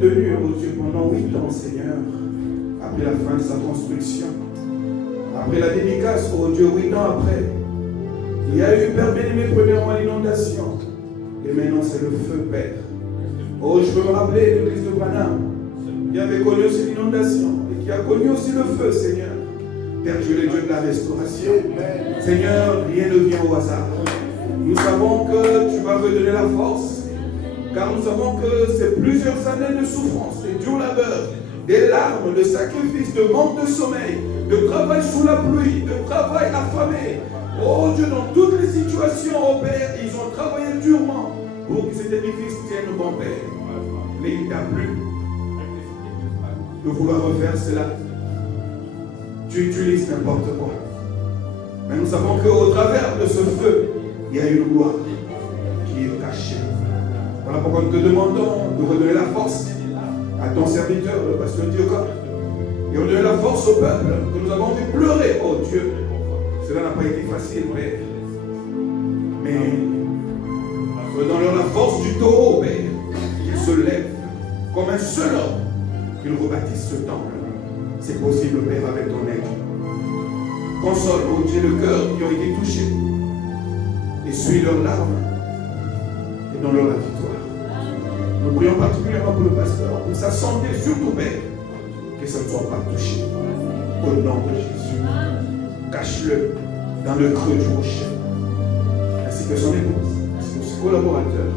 tenu, oh Dieu, pendant 8 ans, Seigneur, après la fin de sa construction. Après la dédicace, oh Dieu, 8 ans après, il y a eu, Père bien-aimé, premièrement l'inondation. Et maintenant, c'est le feu, Père. Oh, je peux me rappeler l'église de Branham, qui avait connu aussi l'inondation et qui a connu aussi le feu, Seigneur. Père Dieu, le Dieu de la restauration. Seigneur, rien ne vient au hasard. Nous savons que tu vas redonner la force, car nous savons que c'est plusieurs années de souffrance, de dur labeur, des larmes, de sacrifices, de manque de sommeil, de travail sous la pluie, de travail affamé. Oh Dieu, dans toutes les situations, oh Père, ils ont travaillé durement pour que cet édifice tienne, bon Père. Mais il t'a plu de vouloir refaire cela. Tu utilises n'importe quoi. Mais nous savons qu'au travers de ce feu, il y a une gloire qui est cachée. Voilà pourquoi nous te demandons de redonner la force à ton serviteur, le pasteur Diocor, et redonner la force au peuple que nous avons vu pleurer, oh Dieu. Cela n'a pas été facile, Père. Mais redonne-leur la force du taureau, Père, qu'il se lève comme un seul homme, qu'il rebâtisse ce temple. C'est possible, Père, avec ton aide. Console, oh Dieu, le cœur qui ont été touchés. Essuie leurs larmes et donne-leur la victoire. Nous prions particulièrement pour le pasteur, pour sa santé, surtout, Père, que ça ne soit pas touché. Au nom de Jésus. Cache-le dans le creux du rocher. Ainsi que son épouse, ainsi que ses collaborateurs,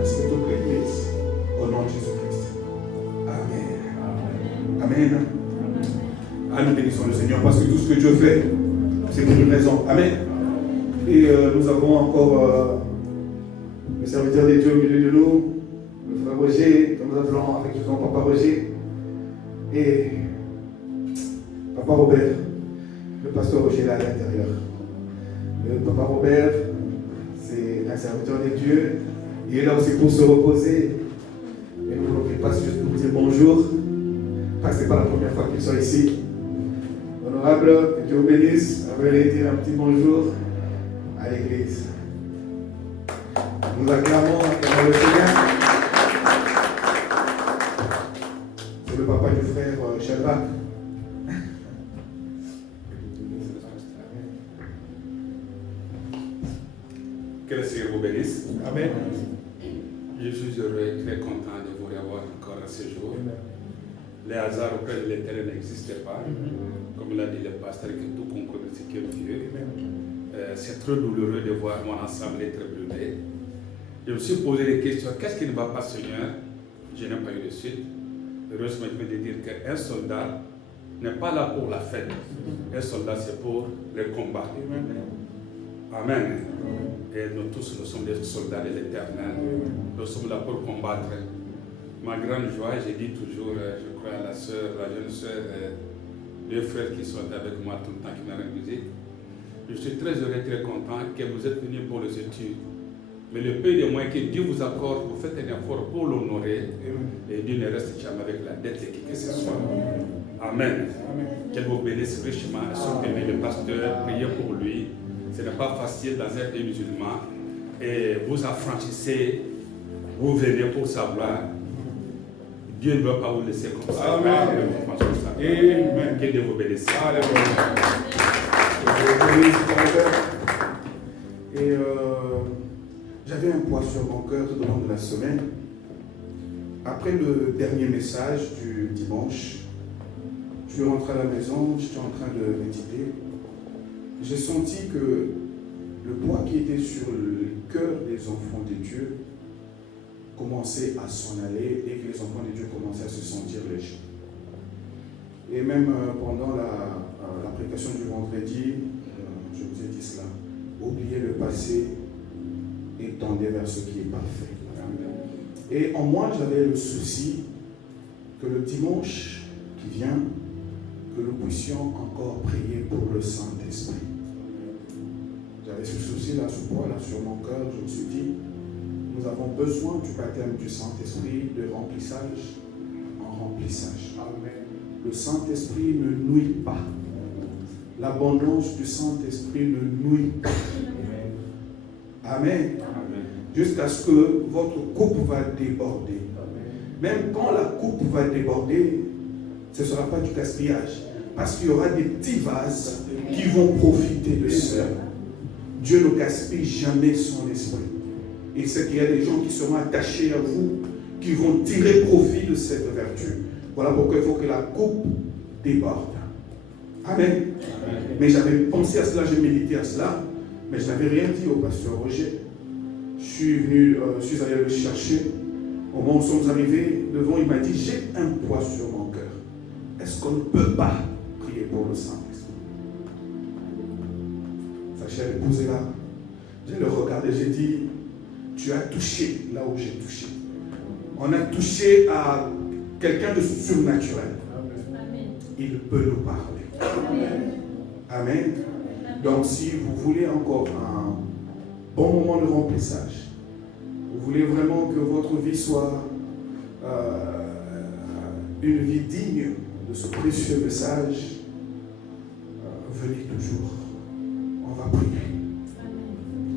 ainsi que toute l'Église. Au nom de Jésus-Christ. Amen. Amen. Ah, nous bénissons le Seigneur parce que tout ce que Dieu fait, c'est pour une raison. Amen. Et nous avons encore le serviteur de Dieu au milieu de nous, le frère Roger, comme nous appelons avec son papa Roger, et papa Robert, le pasteur Roger là à l'intérieur. Le papa Robert, c'est un serviteur de Dieu, il est là aussi pour se reposer. Et nous ne pas juste pour dire bonjour, parce que ce n'est pas la première fois qu'ils sont ici. Honorable, que Dieu vous bénisse, avez dire un petit bonjour à l'église. Nous acclamons le Seigneur. C'est le papa du frère Shadrach. Que le Seigneur vous bénisse. Amen. Je suis heureux et très content de vous revoir encore à ce jour. Les hasards auprès de l'Éternel n'existent pas. Comme l'a dit le pasteur, que tout concourt de ce qui est Dieu. C'est trop douloureux de voir mon ensemble être brûlé. Je me suis posé des questions. Qu'est-ce qui ne va pas, Seigneur? Je n'ai pas eu de suite. Heureusement, je veux dire qu'un soldat n'est pas là pour la fête. Un soldat, c'est pour le combat. Amen. Et nous tous, nous sommes des soldats de l'Éternel. Nous sommes là pour combattre. Ma grande joie, j'ai dit toujours, je crois à la sœur, la jeune sœur, deux frères qui sont avec moi tout le temps, qui m'ont musique. Je suis très heureux et très content que vous êtes venus pour les études. Mais le peu de moyens que Dieu vous accorde, vous faites un effort pour l'honorer. Et Dieu ne reste jamais avec la dette de qui que ce soit. Amen. Qu'elle vous bénisse richement. Soutenez le pasteur, priez pour lui. Ce n'est pas facile dans un pays musulman. Et vous affranchissez, vous venez pour savoir. Dieu ne doit pas vous laisser comme ça. Amen. Amen. Que Dieu vous bénisse. Et j'avais un poids sur mon cœur tout au long de la semaine. Après le dernier message du dimanche, je suis rentré à la maison, j'étais en train de méditer. J'ai senti que le poids qui était sur le cœur des enfants de Dieu commençait à s'en aller et que les enfants de Dieu commençaient à se sentir légers. Et même pendant la prédication du vendredi, je vous ai dit cela, oubliez le passé et tendez vers ce qui est parfait. Et en moi, j'avais le souci que le dimanche qui vient, que nous puissions encore prier pour le Saint-Esprit. J'avais ce souci-là, ce poids-là sur mon cœur. Je me suis dit, nous avons besoin du baptême du Saint-Esprit, de remplissage en remplissage. Amen. Le Saint-Esprit ne nuit pas. L'abondance du Saint-Esprit ne nuit pas. Amen. Amen. Jusqu'à ce que votre coupe va déborder. Même quand la coupe va déborder, ce ne sera pas du gaspillage. Parce qu'il y aura des petits vases qui vont profiter de cela. Dieu ne gaspille jamais son esprit. Il sait qu'il y a des gens qui seront attachés à vous, qui vont tirer profit de cette vertu. Voilà pourquoi il faut que la coupe déborde. Amen. Amen. Mais j'avais pensé à cela, j'ai médité à cela, mais je n'avais rien dit au pasteur Roger. Je suis allé le chercher. Au moment où nous sommes arrivés devant, il m'a dit, j'ai un poids sur mon cœur. Est-ce qu'on ne peut pas prier pour le Saint-Esprit? Sa chère épouse est là. Je le regardais, j'ai dit, tu as touché là où j'ai touché. On a touché à quelqu'un de surnaturel. Amen. Il peut nous parler. Amen. Amen. Donc si vous voulez encore un bon moment de remplissage, vous voulez vraiment que votre vie soit une vie digne de ce précieux message, venez toujours. On va prier.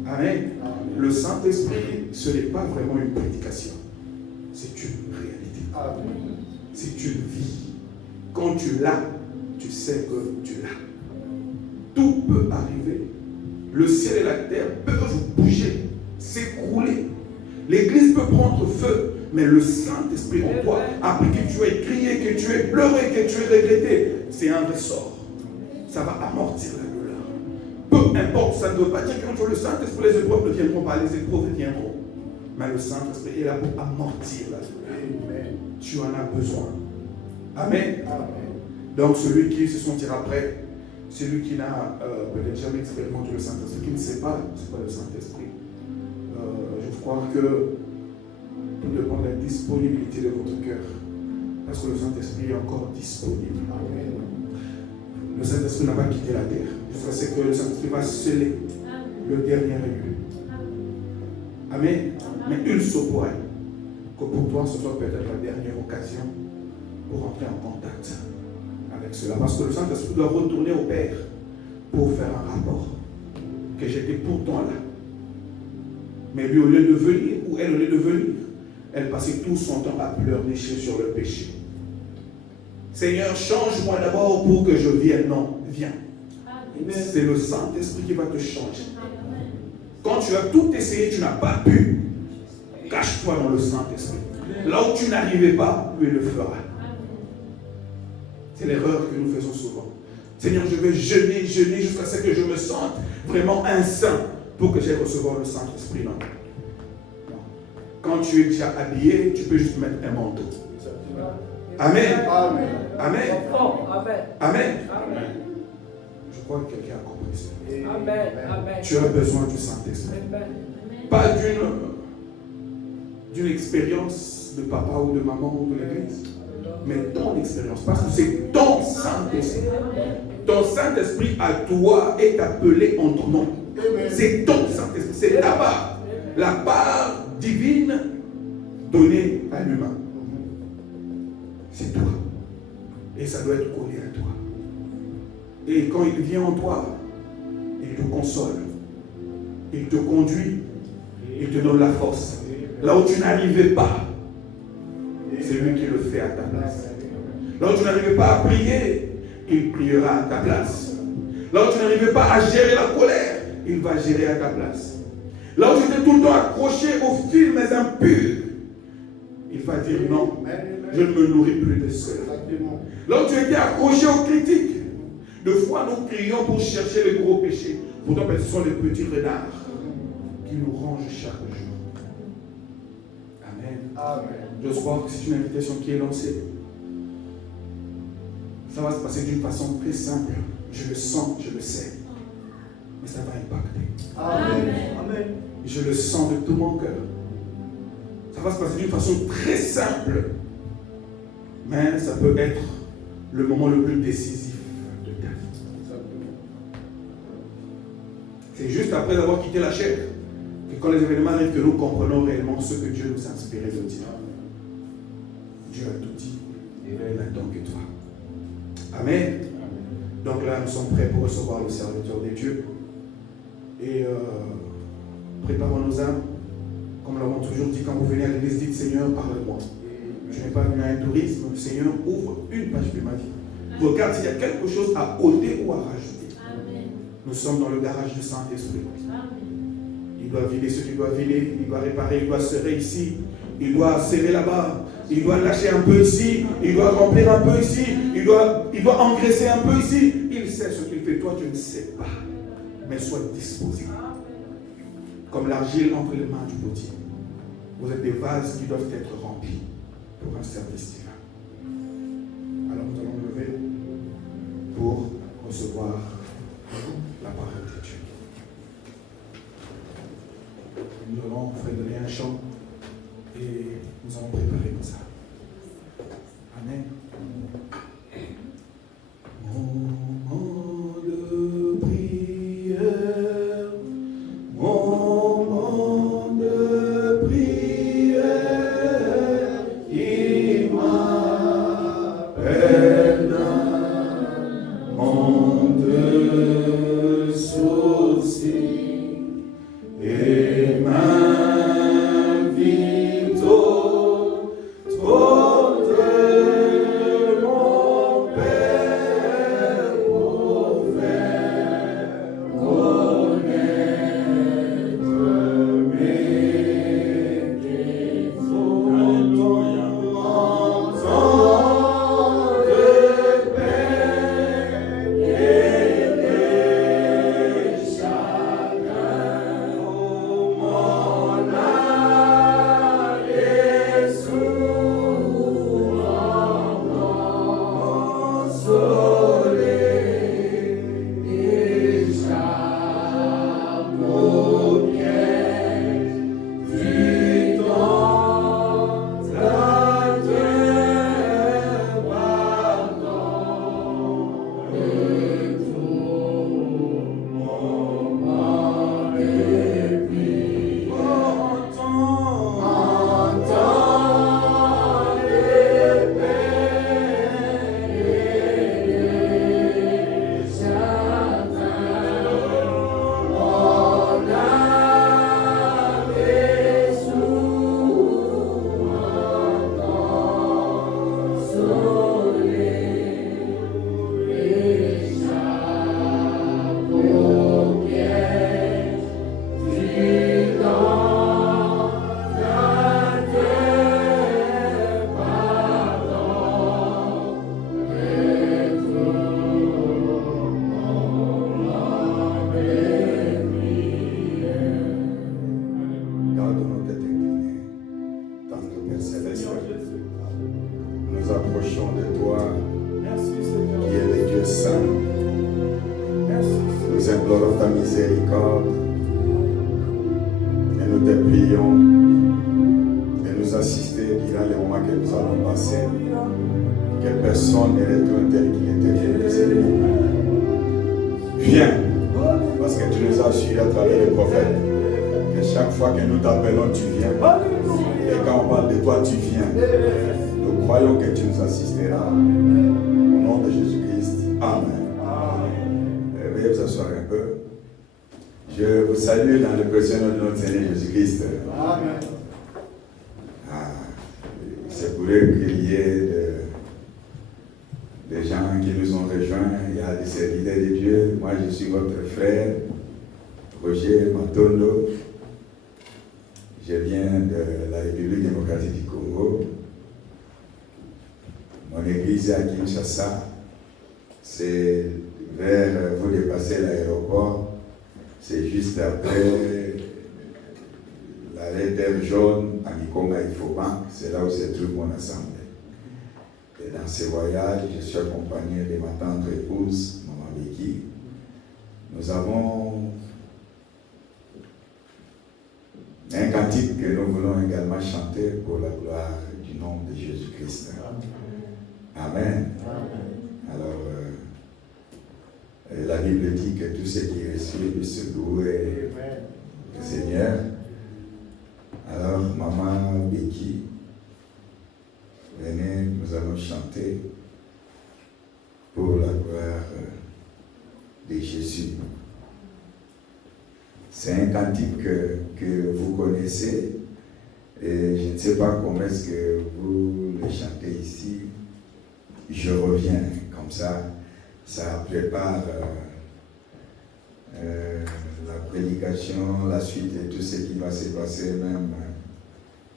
Amen. Amen. Le Saint-Esprit, ce n'est pas vraiment une prédication. C'est une réalité. Amen. C'est une vie. Quand tu l'as, tu sais que tu l'as. Tout peut arriver. Le ciel et la terre peuvent bouger, s'écrouler. L'église peut prendre feu, mais le Saint-Esprit en toi, après que tu aies crié, que tu aies pleuré, que tu aies regretté, c'est un ressort. Ça va amortir la douleur. Peu importe, ça ne veut pas dire que quand tu as le Saint-Esprit, les épreuves ne viendront pas, les épreuves viendront. Mais le Saint-Esprit est là pour amortir la douleur. Amen. Tu en as besoin. Amen. Amen. Donc celui qui se sentira prêt, celui qui n'a peut-être jamais expérimenté le Saint-Esprit, qui ne sait pas, c'est pas le Saint-Esprit. Je crois que tout dépend de la disponibilité de votre cœur. Parce que le Saint-Esprit est encore disponible. Amen. Le Saint-Esprit n'a pas quitté la terre. Jusqu'à ce que le Saint-Esprit va sceller le dernier élu. Amen. Mais il se pourrait que pour toi, ce soit peut-être la dernière occasion pour entrer en contact avec cela. Parce que le Saint-Esprit doit retourner au Père pour faire un rapport. Que j'étais pourtant là. Mais lui, au lieu de venir, ou elle, au lieu de venir, elle passait tout son temps à pleurnicher sur le péché. Seigneur, change-moi d'abord pour que je vienne. Non, viens. C'est le Saint-Esprit qui va te changer. Quand tu as tout essayé, tu n'as pas pu. Cache-toi dans le Saint-Esprit. Là où tu n'arrivais pas, lui le fera. C'est l'erreur que nous faisons souvent. Seigneur, je vais jeûner jusqu'à ce que je me sente vraiment un saint pour que j'aille recevoir le Saint-Esprit. Non. Quand tu es déjà habillé, tu peux juste mettre un manteau. Amen. Amen. Amen. Amen. Amen. Je crois que quelqu'un a compris ça. Amen. Tu as besoin du Saint-Esprit. Pas d'une expérience de papa ou de maman ou de l'église, mais ton expérience. Parce que c'est ton Saint-Esprit. Ton Saint-Esprit à toi est appelé en ton nom. C'est ton Saint-Esprit. C'est ta part. La part divine donnée à l'humain. C'est toi. Et ça doit être collé à toi. Et quand il vient en toi, il te console. Il te conduit. Il te donne la force. Là où tu n'arrivais pas, c'est lui qui le fait à ta place. Là où tu n'arrivais pas à prier, il priera à ta place. Là où tu n'arrivais pas à gérer la colère, il va gérer à ta place. Là où tu étais tout le temps accroché aux films impurs, il va dire non, je ne me nourris plus de cela. Là où tu étais accroché aux critiques, de fois nous crions pour chercher les gros péchés. Pourtant, ce sont les petits renards qui nous rangent chaque jour. Amen. Amen. Je crois que c'est une invitation qui est lancée. Ça va se passer d'une façon très simple. Je le sens, je le sais. Mais ça va impacter. Amen. Amen. Je le sens de tout mon cœur. Ça va se passer d'une façon très simple. Mais ça peut être le moment le plus décisif de ta vie. C'est juste après avoir quitté la chair que quand les événements arrivent que nous comprenons réellement ce que Dieu nous a inspiré de dire. Dieu a tout dit et il n'attend que toi. Amen. Donc là, nous sommes prêts pour recevoir le serviteur de Dieu. Et préparons nos âmes. Comme nous l'avons toujours dit, quand vous venez à l'église, dites Seigneur, parle-moi. Je n'ai pas venu à un tourisme. Seigneur, ouvre une page de ma vie. Regarde s'il y a quelque chose à ôter ou à rajouter. Amen. Nous sommes dans le garage du Saint-Esprit. Il doit vider ce qu'il doit vider, il doit réparer, il doit serrer ici, il doit serrer là-bas, il doit lâcher un peu ici, il doit remplir un peu ici, il doit engraisser un peu ici. Il sait ce qu'il fait, toi tu ne sais pas. Mais sois disposé. Comme l'argile entre les mains du potier. Vous êtes des vases qui doivent être remplis pour un service divin. Alors nous allons nous lever pour recevoir la parole de Dieu. Nous allons donner un chant et nous allons préparer pour ça. Amen. Moment de prière, moment de prière, il m'appelle d'un monde souci et m'invite au trône de mon Père pour faire connaître mes défauts. Entends de peine et de chagrin, mon âme est souvent consolée, échappe aux pièges du tentateur, pardon de tout moment de pluie. Entends les peines et les chagrins. Mon âme est souvent consolée, échappe aux pièges du tentateur, pardon de tout moment de prière. Garde nos têtes inclinées. Tendre Père Céleste, nous approchons de toi, qui est le Dieu saint. Nous implorons ta miséricorde et nous te prions de nous assister durant les moments que nous allons passer. Que personne ne retourne tel qu'il était venu, Seigneur. Viens, parce que tu nous as assuré à travers les prophètes que chaque fois que nous t'appelons, tu viens. Et quand on parle de toi, tu viens. Nous croyons que tu nous assisteras. Au nom de Jésus-Christ. Amen. Veuillez vous asseoir un peu. Je vous salue dans le précieux nom de notre Seigneur Jésus-Christ. Amen. C'est pour eux qu'il y ait des gens qui nous ont rejoints. Il y a des serviteurs de Dieu. Moi, je suis votre frère, Roger Matondo. Je viens de la République démocratique du Congo. Mon église est à Kinshasa. C'est vers, vous dépassez l'aéroport. C'est juste après l'arrêt terre jaune à Mikonga Ifoban. C'est là où se trouve mon assemblée. Et dans ces voyages, je suis accompagné de ma tendre épouse, Maman Becky. Nous avons un cantique que nous voulons également chanter pour la gloire du nom de Jésus-Christ. Amen. Alors, la Bible dit que tout ce qui reçoit se louer le Seigneur. Alors, Maman Becky, venez, nous allons chanter pour la gloire de Jésus. C'est un cantique que vous connaissez et je ne sais pas comment est-ce que vous le chantez ici. Je reviens, comme ça prépare la prédication, la suite et tout ce qui va se passer même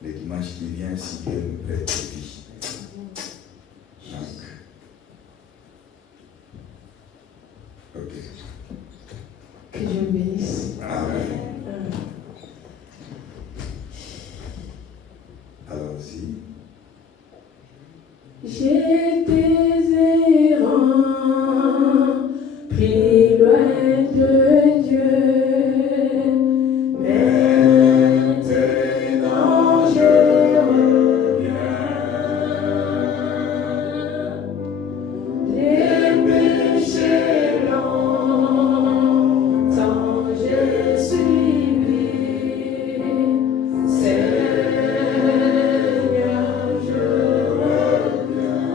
le dimanche qui vient si Dieu nous prête vie. Donc, ok. Que Dieu bénisse. Amen. Allons-y. J'étais errant, plus loin de Dieu. Maintenant je reviens. Les péchés longtemps j'ai suivi. Seigneur, je reviens.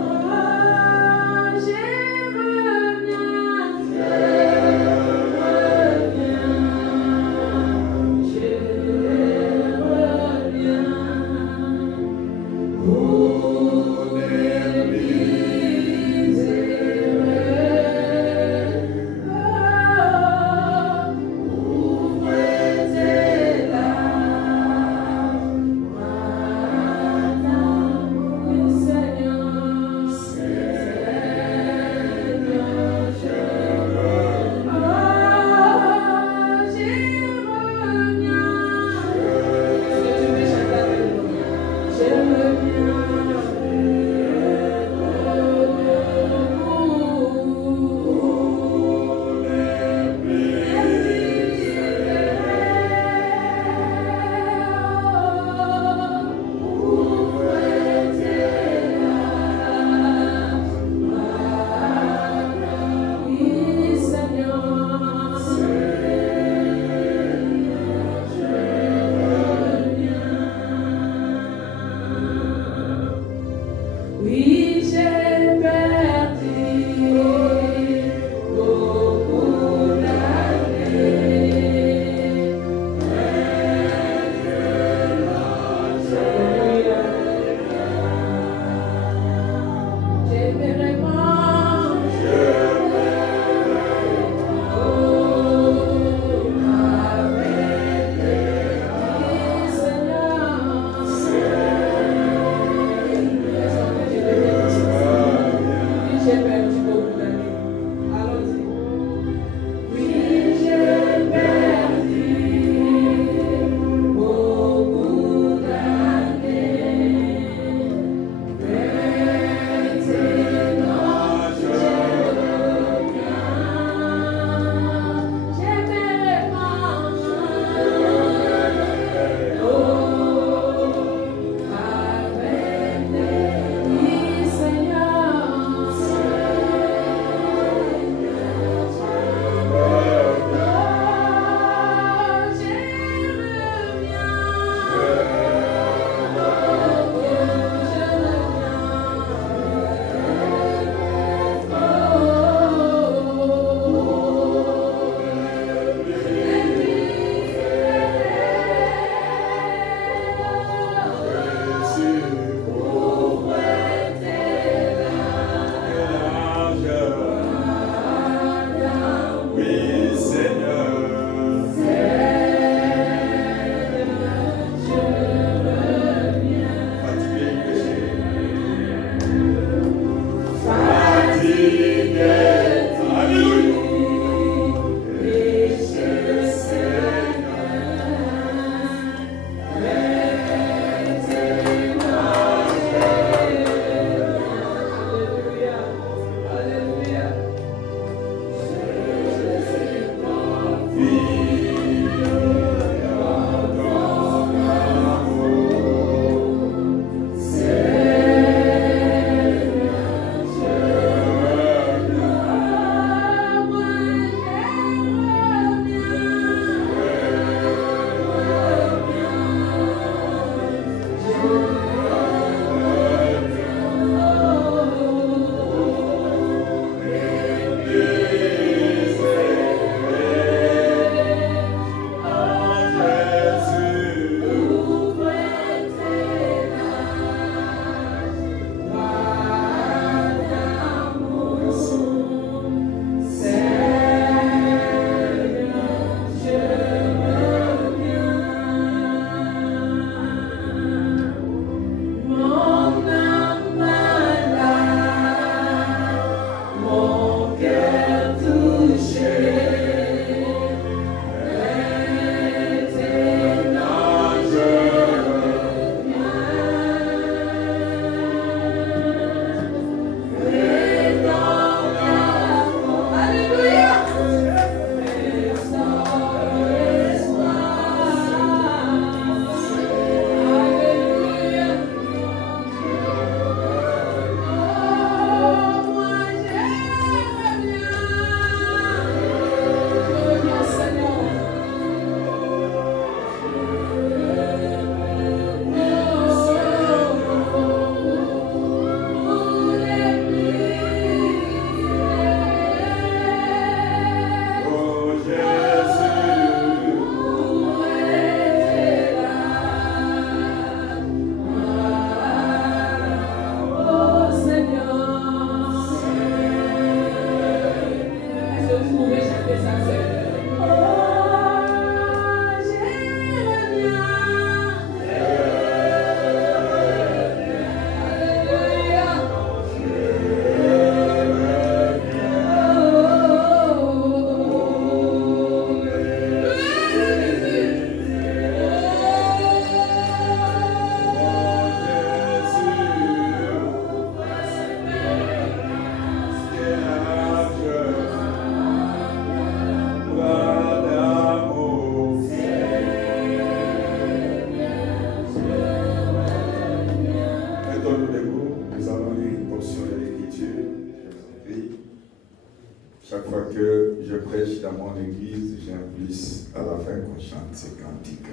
dans mon église, j'aime plus à la fin qu'on chante ces cantiques.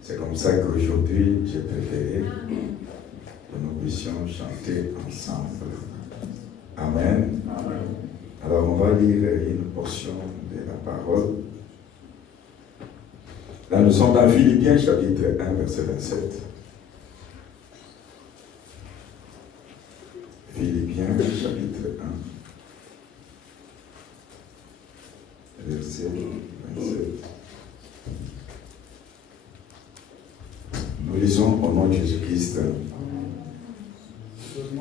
C'est comme ça qu'aujourd'hui, j'ai préféré que nous puissions chanter ensemble. Amen. Amen. Alors, on va lire une portion de la parole. Là, nous sommes dans Philippiens, chapitre 1, verset 27. Philippiens, chapitre 1, verset 27. Nous lisons au nom de Jésus-Christ.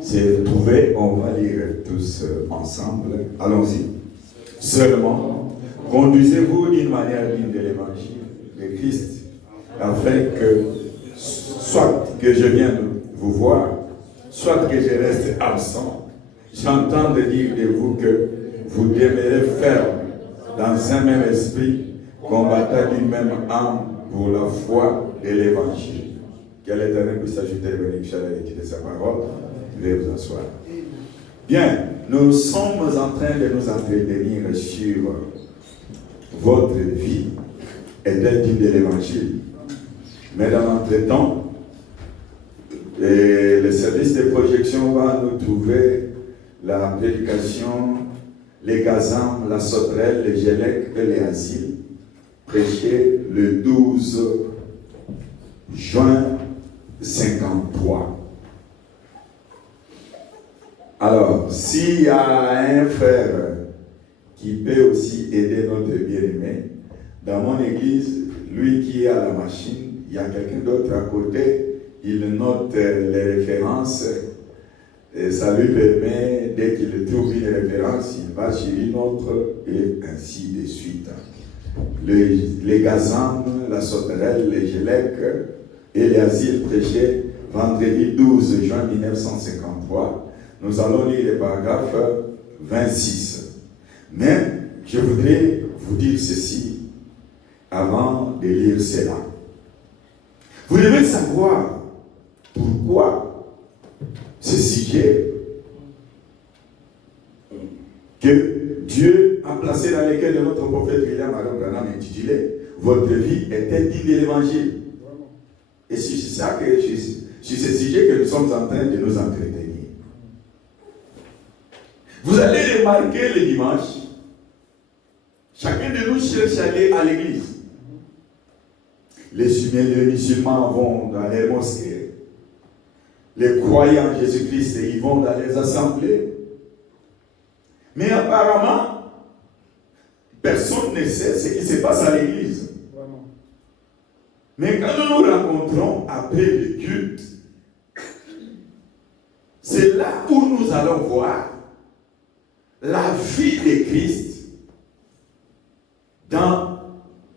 C'est trouvé, on va lire tous ensemble. Allons-y. Seulement, conduisez-vous d'une manière digne de l'évangile de Christ, afin que, soit que je vienne vous voir, soit que je reste absent, j'entends dire de vous que vous demeurez ferme dans un même esprit, combattant d'une même âme pour la foi et l'évangile. Que l'Éternel puisse ajouter le bénéfice à l'étude de sa parole. Veuillez vous asseoir. Bien, nous sommes en train de nous entretenir sur votre vie est-elle digne de l'évangile. Mais dans l'entretemps, le service de projection va nous trouver la prédication, les gazams, la sauterelle, les gélèques et les asiles, prêchés le 12 juin 53. Alors, s'il y a un frère qui peut aussi aider notre bien-aimé, dans mon église, lui qui est à la machine, il y a quelqu'un d'autre à côté, il note les références et ça lui permet, dès qu'il trouve une référence, il va sur une autre et ainsi de suite. Les gazams, la sauterelle, les gélèques et les asiles prêchés vendredi 12 juin 1953. Nous allons lire le paragraphe 26. Mais je voudrais vous dire ceci avant de lire cela. Vous devez savoir pourquoi ce sujet que Dieu a placé dans les cœurs de notre prophète William Aron Branham intitulé « Votre vie est digne de l'évangile ». Et c'est ça que sur ce sujet que nous sommes en train de nous entretenir. Vous allez remarquer le dimanche, chacun de nous cherche à aller à l'église. Les musulmans vont dans les mosquées. Les croyants en Jésus-Christ, ils vont dans les assemblées. Mais apparemment, personne ne sait ce qui se passe à l'église. Mais quand nous nous rencontrons après le culte, c'est là où nous allons voir la vie de Christ dans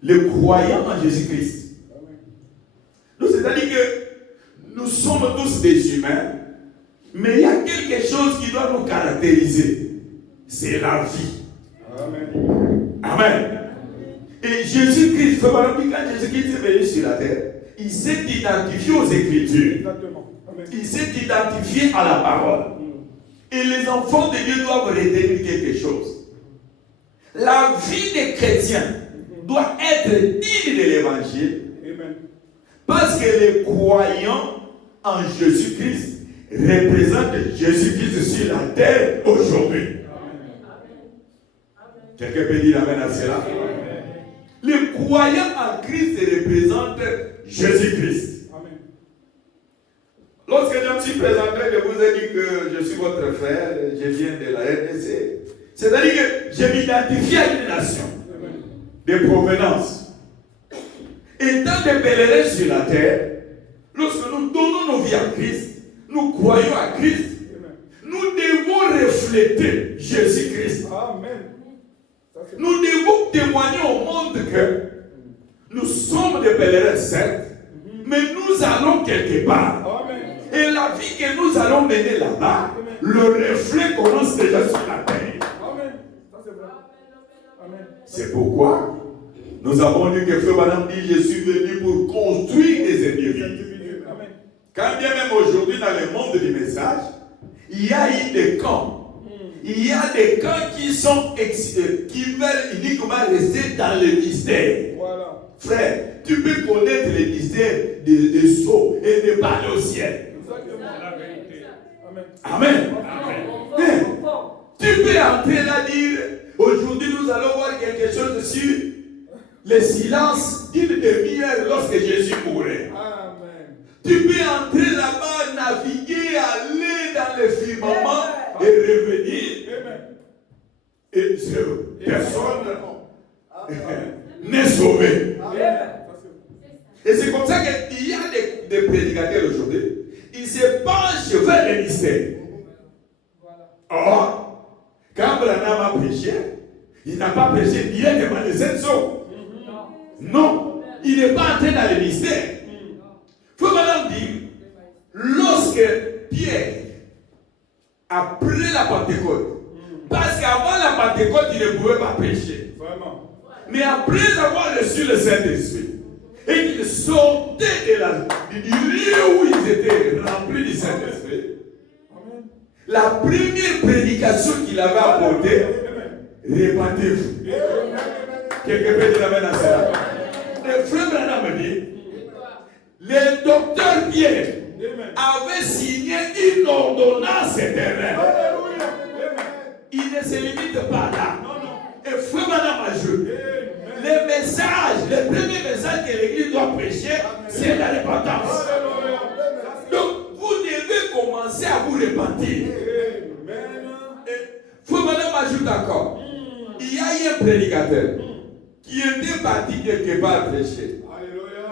le croyant en Jésus-Christ. Donc, c'est-à-dire que nous sommes tous des humains, mais il y a quelque chose qui doit nous caractériser. C'est la vie. Amen. Amen. Et Jésus-Christ, quand Jésus-Christ est venu sur la terre, il s'est identifié aux Écritures. Exactement. Amen. Il s'est identifié à la parole. Et les enfants de Dieu doivent retenir quelque chose. La vie des chrétiens doit être digne de l'évangile. Parce que les croyants en Jésus-Christ représentent Jésus-Christ sur la terre aujourd'hui. Quelqu'un peut dire amen à cela? Les croyants en Christ représentent Jésus-Christ. Lorsque je me suis présenté, je vous ai dit que je suis votre frère, je viens de la RDC. C'est-à-dire que je m'identifie à une nation de provenance. Étant des pèlerins sur la terre, lorsque nous donnons nos vies à Christ, nous croyons à Christ, nous devons refléter Jésus-Christ. Nous devons témoigner au monde que nous sommes des pèlerins, certes, mais nous allons quelque part. Et la vie que nous allons mener là-bas, le reflet commence déjà sur la terre. C'est pourquoi nous avons lu que Frère Madame dit, je suis venu pour construire des individus. Quand bien même aujourd'hui dans le monde du message, il y a eu des camps, il y a des cas qui veulent uniquement rester dans le mystère. Voilà. Frère, tu peux connaître les mystères des sceaux et ne pas aller au ciel. Exactement. C'est la vérité. Amen. Amen. Tu peux entrer là dire, aujourd'hui nous allons voir quelque chose sur le silence d'une demi-heure lorsque Jésus mourait. Amen. Tu peux entrer là-bas, naviguer, aller dans le firmament et revenir. Amen. Et personne n'est sauvé. Amen. Et c'est comme ça qu'il y a des prédicateurs aujourd'hui. Ils se penchent vers les mystères. Or, quand Branham a prêché, il n'a pas prêché directement les 7 sceaux. Non, il n'est pas entré dans les mystères. Il faut maintenant dire, lorsque Pierre, après la Pentecôte, parce qu'avant la Pentecôte, il ne pouvait pas prêcher. Vraiment. Mais après avoir reçu le Saint-Esprit, et qu'ils sortaient du lieu où ils étaient remplis du Saint-Esprit, la première prédication qu'il avait apportée, répandez-vous. Quelqu'un peut dire amen à cela. Le frère Branham me dit, le docteur Pierre avait signé une ordonnance éternelle. Il ne se limite pas là. Et frère Branham a joué. Le message, le premier message que l'Église doit prêcher, c'est la repentance. Donc, vous devez commencer à vous repentir. Frère Branham ajoute encore, il y a eu un prédicateur qui était parti quelque part prêcher.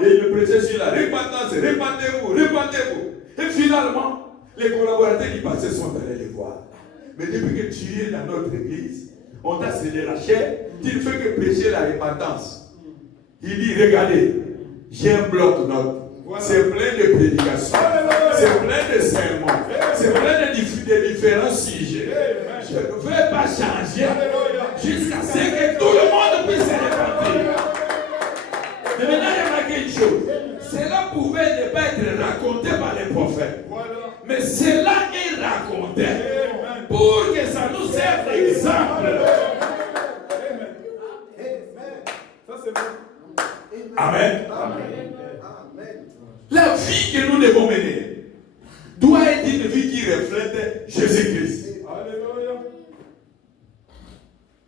Et il prêchait sur la repentance, repentez-vous, repentez-vous. Et finalement, les collaborateurs qui passaient sont allés les voir. Mais depuis que tu es dans notre église, on t'a cédé la chair, tu ne fais que prêcher la repentance. Il dit, regardez, j'ai un bloc-notes. Voilà. C'est plein de prédications, c'est plein de sermons, c'est plein de différents sujets. Je ne veux pas changer jusqu'à ce que tout le monde puisse se repentir. Mais maintenant, il y a marqué une chose. Cela pouvait ne pas être raconté par les prophètes. Mais cela est raconté pour que ça nous serve d'exemple. Amen. La vie que nous devons mener doit être une vie qui reflète Jésus-Christ.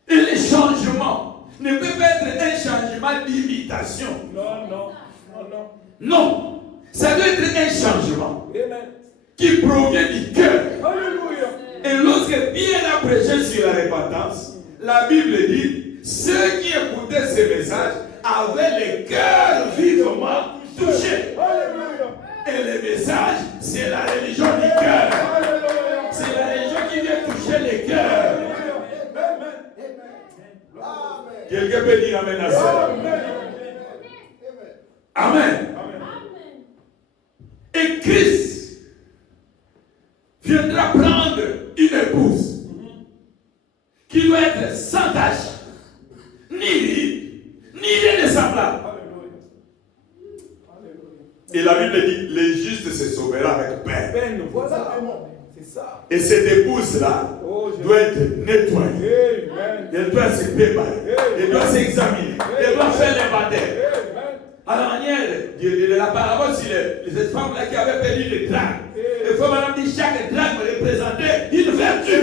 Et les changements ne peuvent pas être un changement d'imitation. Non. Ça doit être un changement qui provient du cœur. Et lorsque Pierre a prêché sur la repentance, la Bible dit, ceux qui écoutaient ce message avaient le cœur vivement touché. Et le message, c'est la religion du cœur. C'est la religion qui vient toucher les cœurs. Quelqu'un peut dire amen à ça. Amen. Et Christ viendra prendre une épouse qui doit être sans tache, ni ride, ni rien de semblable. Et la Bible dit, le juste se sauvera avec peine. Voilà. C'est ça. Et cette épouse-là doit être nettoyée. Elle doit se préparer. Elle doit s'examiner. Elle doit faire les baptêmes. À la manière de la parabole sur les femmes-là qui avaient perdu le drague. Il faut maintenant dire chaque drague représentait une vertu.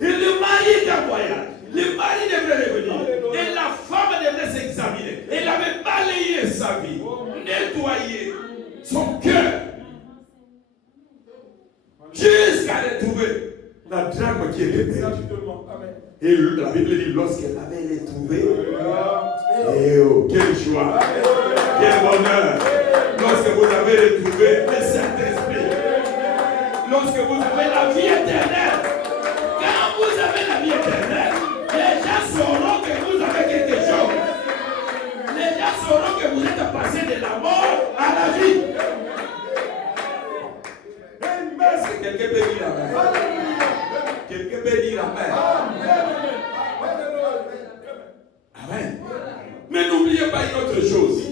Et le mari est en voyage. Le mari devrait revenir. Et la femme devrait s'examiner. Elle avait balayé sa vie, nettoyé son cœur, jusqu'à retrouver la drame qui était perdue. Et la Bible dit, lorsqu'elle avait retrouvé, et oh, quelle joie, quel bonheur, lorsque vous avez retrouvé le Saint-Esprit, lorsque vous avez la vie éternelle. Quand vous avez la vie éternelle, les gens sauront que vous avez quelque chose. Les gens sauront que vous êtes passé de la mort à la vie. Est-ce que quelqu'un peut dire amen? Quelqu'un peut dire amen? Amen. Mais n'oubliez pas une autre chose.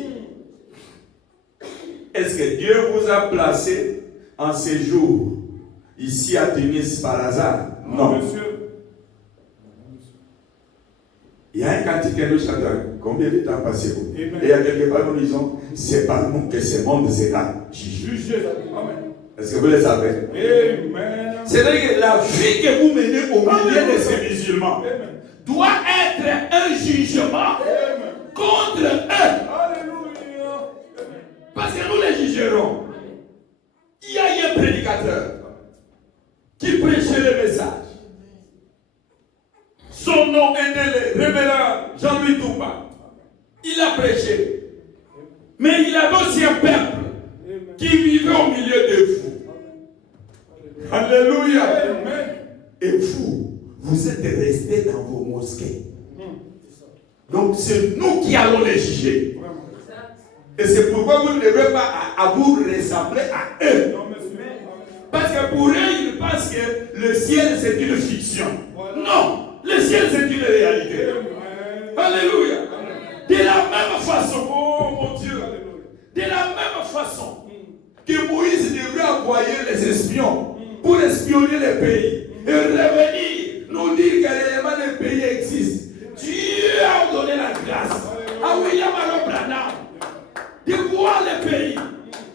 Est-ce que Dieu vous a placé en séjour ici à Tunis par hasard. Non. Il y a un cantique que nous chantons. Combien de temps passez-vous? Et il y a quelque part nous disons, c'est par nous que ce monde sera jugé. Est-ce que vous le savez? Amen. C'est-à-dire que la vie que vous menez au milieu de ces musulmans doit être un jugement contre eux. Alléluia. Parce que nous les jugerons. Il y a un prédicateur qui prêchait le message. Son nom était le révérend Jean-Louis Toumba. Il a prêché. Mais il avait aussi un peuple qui vivait au milieu de vous. Alléluia. Amen. Et vous êtes restés dans vos mosquées. Donc c'est nous qui allons les juger. Et c'est pourquoi vous ne devez pas à vous ressembler à eux. Non, monsieur. Parce que pour eux, ils pensent que le ciel c'est une fiction. Non, le ciel c'est une réalité. Alléluia. De la même façon, oh mon Dieu, de la même façon que Moïse devrait envoyer les espions pour espionner les pays et revenir nous dire que réellement les pays existent. Dieu a donné la grâce à William Branham de voir les pays.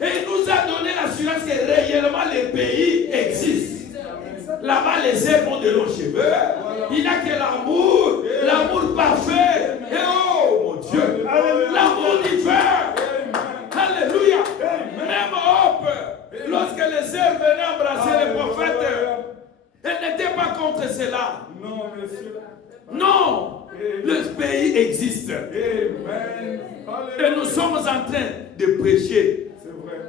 Et il nous a donné l'assurance que réellement les pays existent. Là-bas, les herbes ont de longs cheveux. Il n'y a que l'amour, l'amour parfait. Et oh mon Dieu, l'amour divin. Alléluia. Même Hope, lorsque les herbes venaient embrasser les prophètes, elle n'était pas contre cela. Non, monsieur. Non, le pays existe. Amen. Et nous sommes en train de prêcher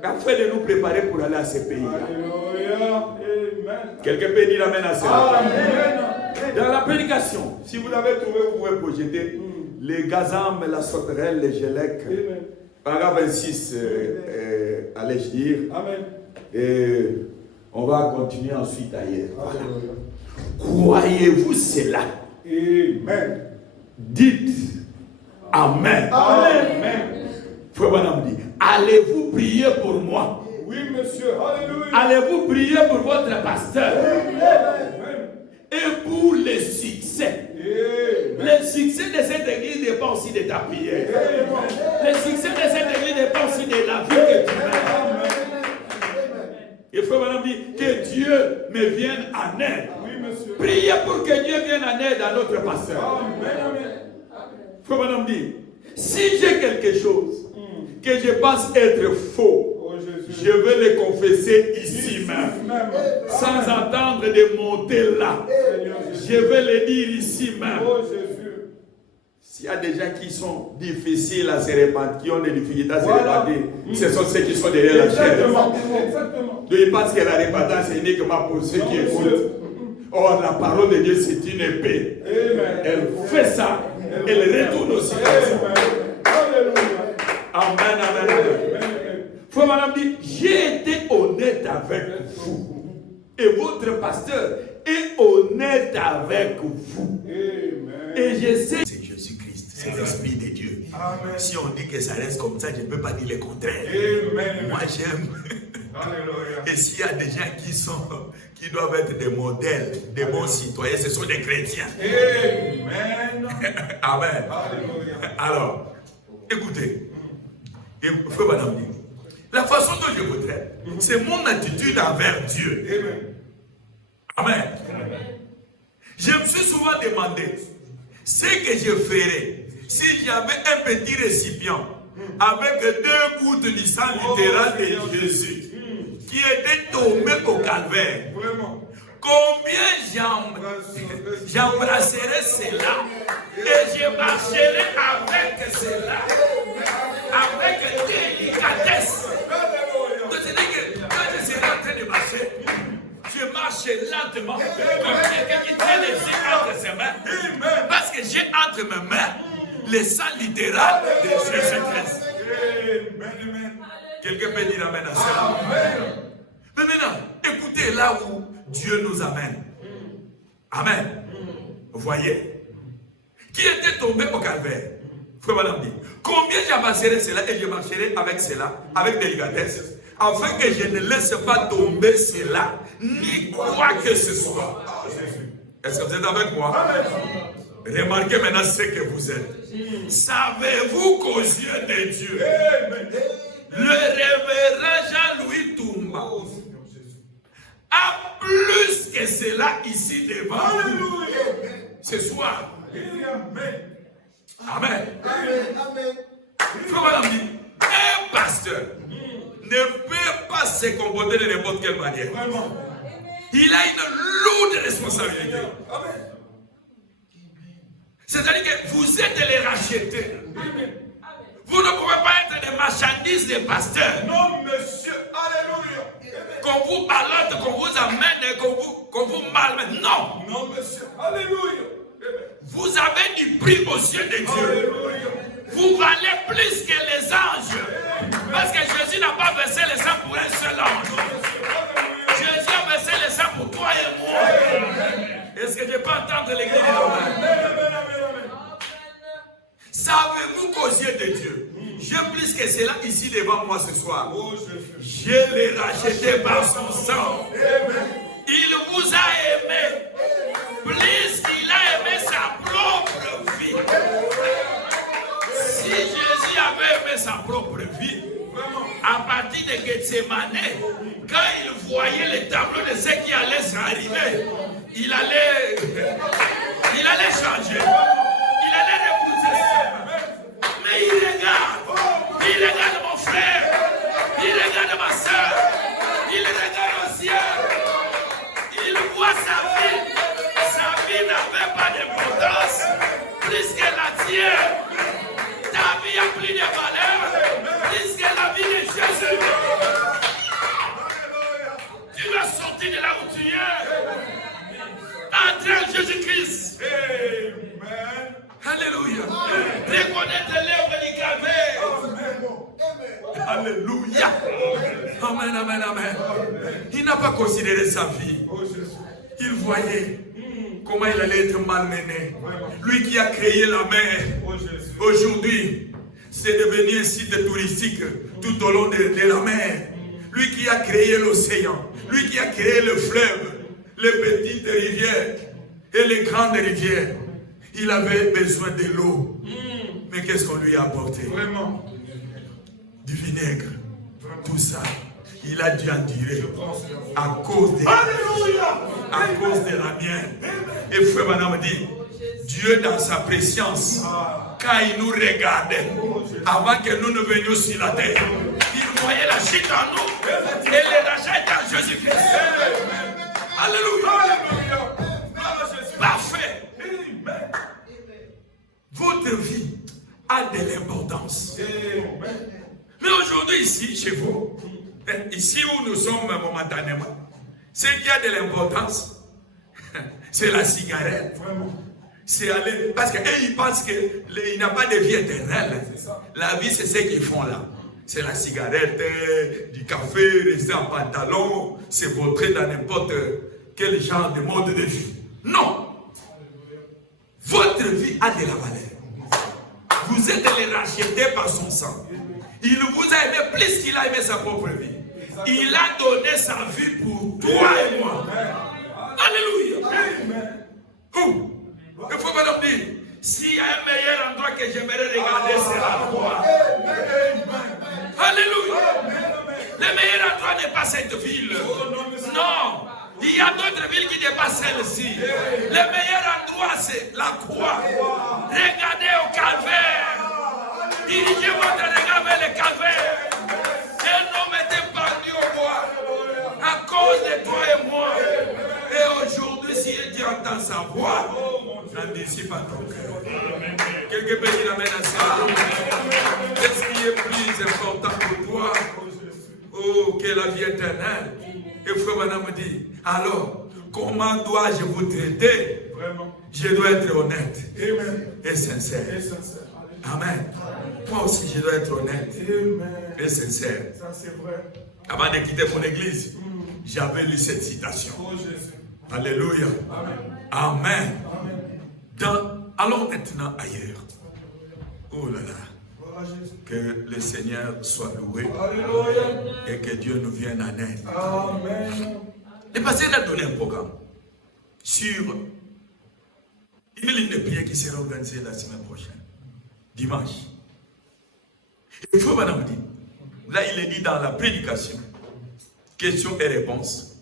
afin de nous préparer pour aller à ces pays-là. Alléluia. Amen. Quelqu'un peut dire amen à cela. Amen. Dans la prédication, si vous l'avez trouvé, vous pouvez projeter les gazam, la sauterelle, les gélèques. Paragraphe 26, allais-je dire. Amen. Et on va continuer ensuite ailleurs. Croyez-vous cela? Amen. Dites amen. Amen. Frère Branham dit, allez-vous prier pour moi? Oui, monsieur. Alléluia. Allez-vous prier pour votre pasteur? Amen. Et pour le succès. Le succès de cette église dépend aussi de ta prière. Le succès de cette église dépend aussi de la vie que tu mènes. Et frère Branham dit que Dieu me vienne en aide. Oui, monsieur. Priez pour que Dieu vienne en aide à notre pasteur. Amen. Frère Branham dit, si j'ai quelque chose que je pense être faux, Oh, Jésus. je vais le confesser ici même. Sans attendre de monter là. Je vais le dire ici même. Oh, Jésus. S'il y a des gens qui sont difficiles à se répandre, qui ont des difficultés à se répandre, ce sont ceux qui sont derrière la chair. Exactement. Ils pensent que la repentance est uniquement pour ceux qui écoutent. Or, la parole de Dieu, c'est une épée. Amen. Elle fait ça, elle retourne aussi comme ça. Alléluia. Amen, amen, amen. Frère Madame dit, j'ai été honnête avec vous. Et votre pasteur est honnête avec vous. Amen. Et je sais que c'est Jésus-Christ, c'est l'Esprit de Dieu. Amen. Si on dit que ça reste comme ça, je ne peux pas dire le contraire. Amen. Moi, j'aime. Alléluia. Et s'il y a des gens qui doivent être des modèles, des bons citoyens, ce sont des chrétiens. Amen. Amen. Alléluia. Alors, écoutez, frère Madame dit, la façon dont je vous traite, c'est mon attitude envers Dieu. Amen. Amen. Je me suis souvent demandé ce que je ferais si j'avais un petit récipient avec 2 gouttes du sang littéral de Jésus qui était tombé au calvaire. Vraiment. Combien j'embrasserais cela et je marcherais avec cela, avec délicatesse. Donc c'est-à-dire que quand je serai en train de marcher, je marche lentement, comme quelqu'un qui tient les yeux entre ses mains, parce que j'ai entre mes mains le sang littéral de Jésus-Christ. Quelqu'un peut dire amen à cela. Mais maintenant, écoutez là où Dieu nous amène. Amen. Voyez. Qui était tombé au calvaire? Frère Madame dit, Combien j'amasserai cela et je marcherai avec cela, avec délicatesse, afin que je ne laisse pas tomber cela, ni quoi que ce soit. Est-ce que vous êtes avec moi? Remarquez maintenant ce que vous êtes. Savez-vous qu'aux yeux de Dieu, le révérend Jean-Louis Toumba a plus que cela ici devant vous ce soir? Amen. Un pasteur ne peut pas se comporter de n'importe quelle manière. Il a une lourde responsabilité. C'est-à-dire que vous êtes les rachetés. Vous ne pouvez pas être des marchandises des pasteurs. Non, monsieur. Alléluia. Qu'on vous balade, qu'on vous amène, qu'on vous malmène. Non. Non, monsieur. Alléluia. Vous avez du prix aux yeux de Dieu. Alléluia. Vous valez plus que les anges. Parce que Jésus n'a pas versé le sang pour un seul ange. Jésus a versé le sang pour toi et moi. Est-ce que je peux entendre l'église? Savez-vous qu'aux yeux de Dieu, j'ai plus que cela ici devant moi ce soir. Je l'ai racheté par son sang. Il vous a aimé plus qu'il a aimé sa propre vie. Si Jésus avait aimé sa propre vie, à partir de Gethsemane, quand il voyait le tableau de ce qui allait s'arriver, il allait changer. Il allait repousser. Mais il regarde mon frère, il regarde ma soeur, il regarde au ciel, il voit sa vie. Sa vie n'avait pas d'importance plus que la tienne. Ta vie a plus de valeur plus que la vie de Jésus. Tu dois sortir de là où tu es. Entrer en Jésus-Christ. Amen. Alléluia. Reconnaître l'œuvre du calvaire. Alléluia. Amen, amen, amen. Il n'a pas considéré sa vie. Il voyait comment il allait être malmené. Lui qui a créé la mer. Aujourd'hui, c'est devenu un site touristique tout au long de la mer. Lui qui a créé l'océan. Lui qui a créé le fleuve, les petites rivières et les grandes rivières. Il avait besoin de l'eau. Mais qu'est-ce qu'on lui a apporté? Vraiment. Du vinaigre. Tout ça. Il a dû endurer à cause de la mienne. Et frère Madame dit, Dieu dans sa préscience, quand il nous regardait, avant que nous ne venions sur la terre, il voyait la chute en nous et le rachat est en Jésus-Christ. Alléluia. Parfait. Votre vie a de l'importance. Mais aujourd'hui, ici, chez vous, ici où nous sommes momentanément, ce qui a de l'importance, c'est la cigarette. C'est aller. Parce qu'ils pensent qu'il n'y a pas de vie éternelle. La vie, c'est ce qu'ils font là. C'est la cigarette, du café, rester en pantalon, se vautrer dans n'importe quel genre de mode de vie. Non! Votre vie a de la valeur. Vous êtes les rachetés par son sang. Il vous a aimé plus qu'il a aimé sa propre vie. Il a donné sa vie pour toi et moi. Alléluia. Il faut me le dire. S'il y a un meilleur endroit que j'aimerais regarder, c'est la croix. Alléluia. Le meilleur endroit n'est pas cette ville. Non. Il y a d'autres villes qui dépassent celle-ci. Le meilleur endroit, c'est la croix. Regardez au calvaire. Dirigez votre regard vers le calvaire. Un homme était pendu au bois à cause de toi et moi. Et aujourd'hui, si Dieu entend sa voix, n'anticipe pas ton cœur. Quelques pays l'amènent à ça. Qu'est-ce qui est plus important pour toi? Oh, que la vie éternelle. Et frère Madame me dit, alors, comment dois-je vous traiter? Je dois être honnête et sincère. Amen. Moi aussi, je dois être honnête et sincère. Avant de quitter mon église, j'avais lu cette citation. Alléluia. Amen. Allons maintenant ailleurs. Oh là là. Que le Seigneur soit loué. Alléluia. Et que Dieu nous vienne en aide. Amen. Le pasteur a donné un programme sur une ligne de prière qui sera organisée la semaine prochaine, dimanche. Il faut, madame, dire, là il est dit dans la prédication, questions et réponses,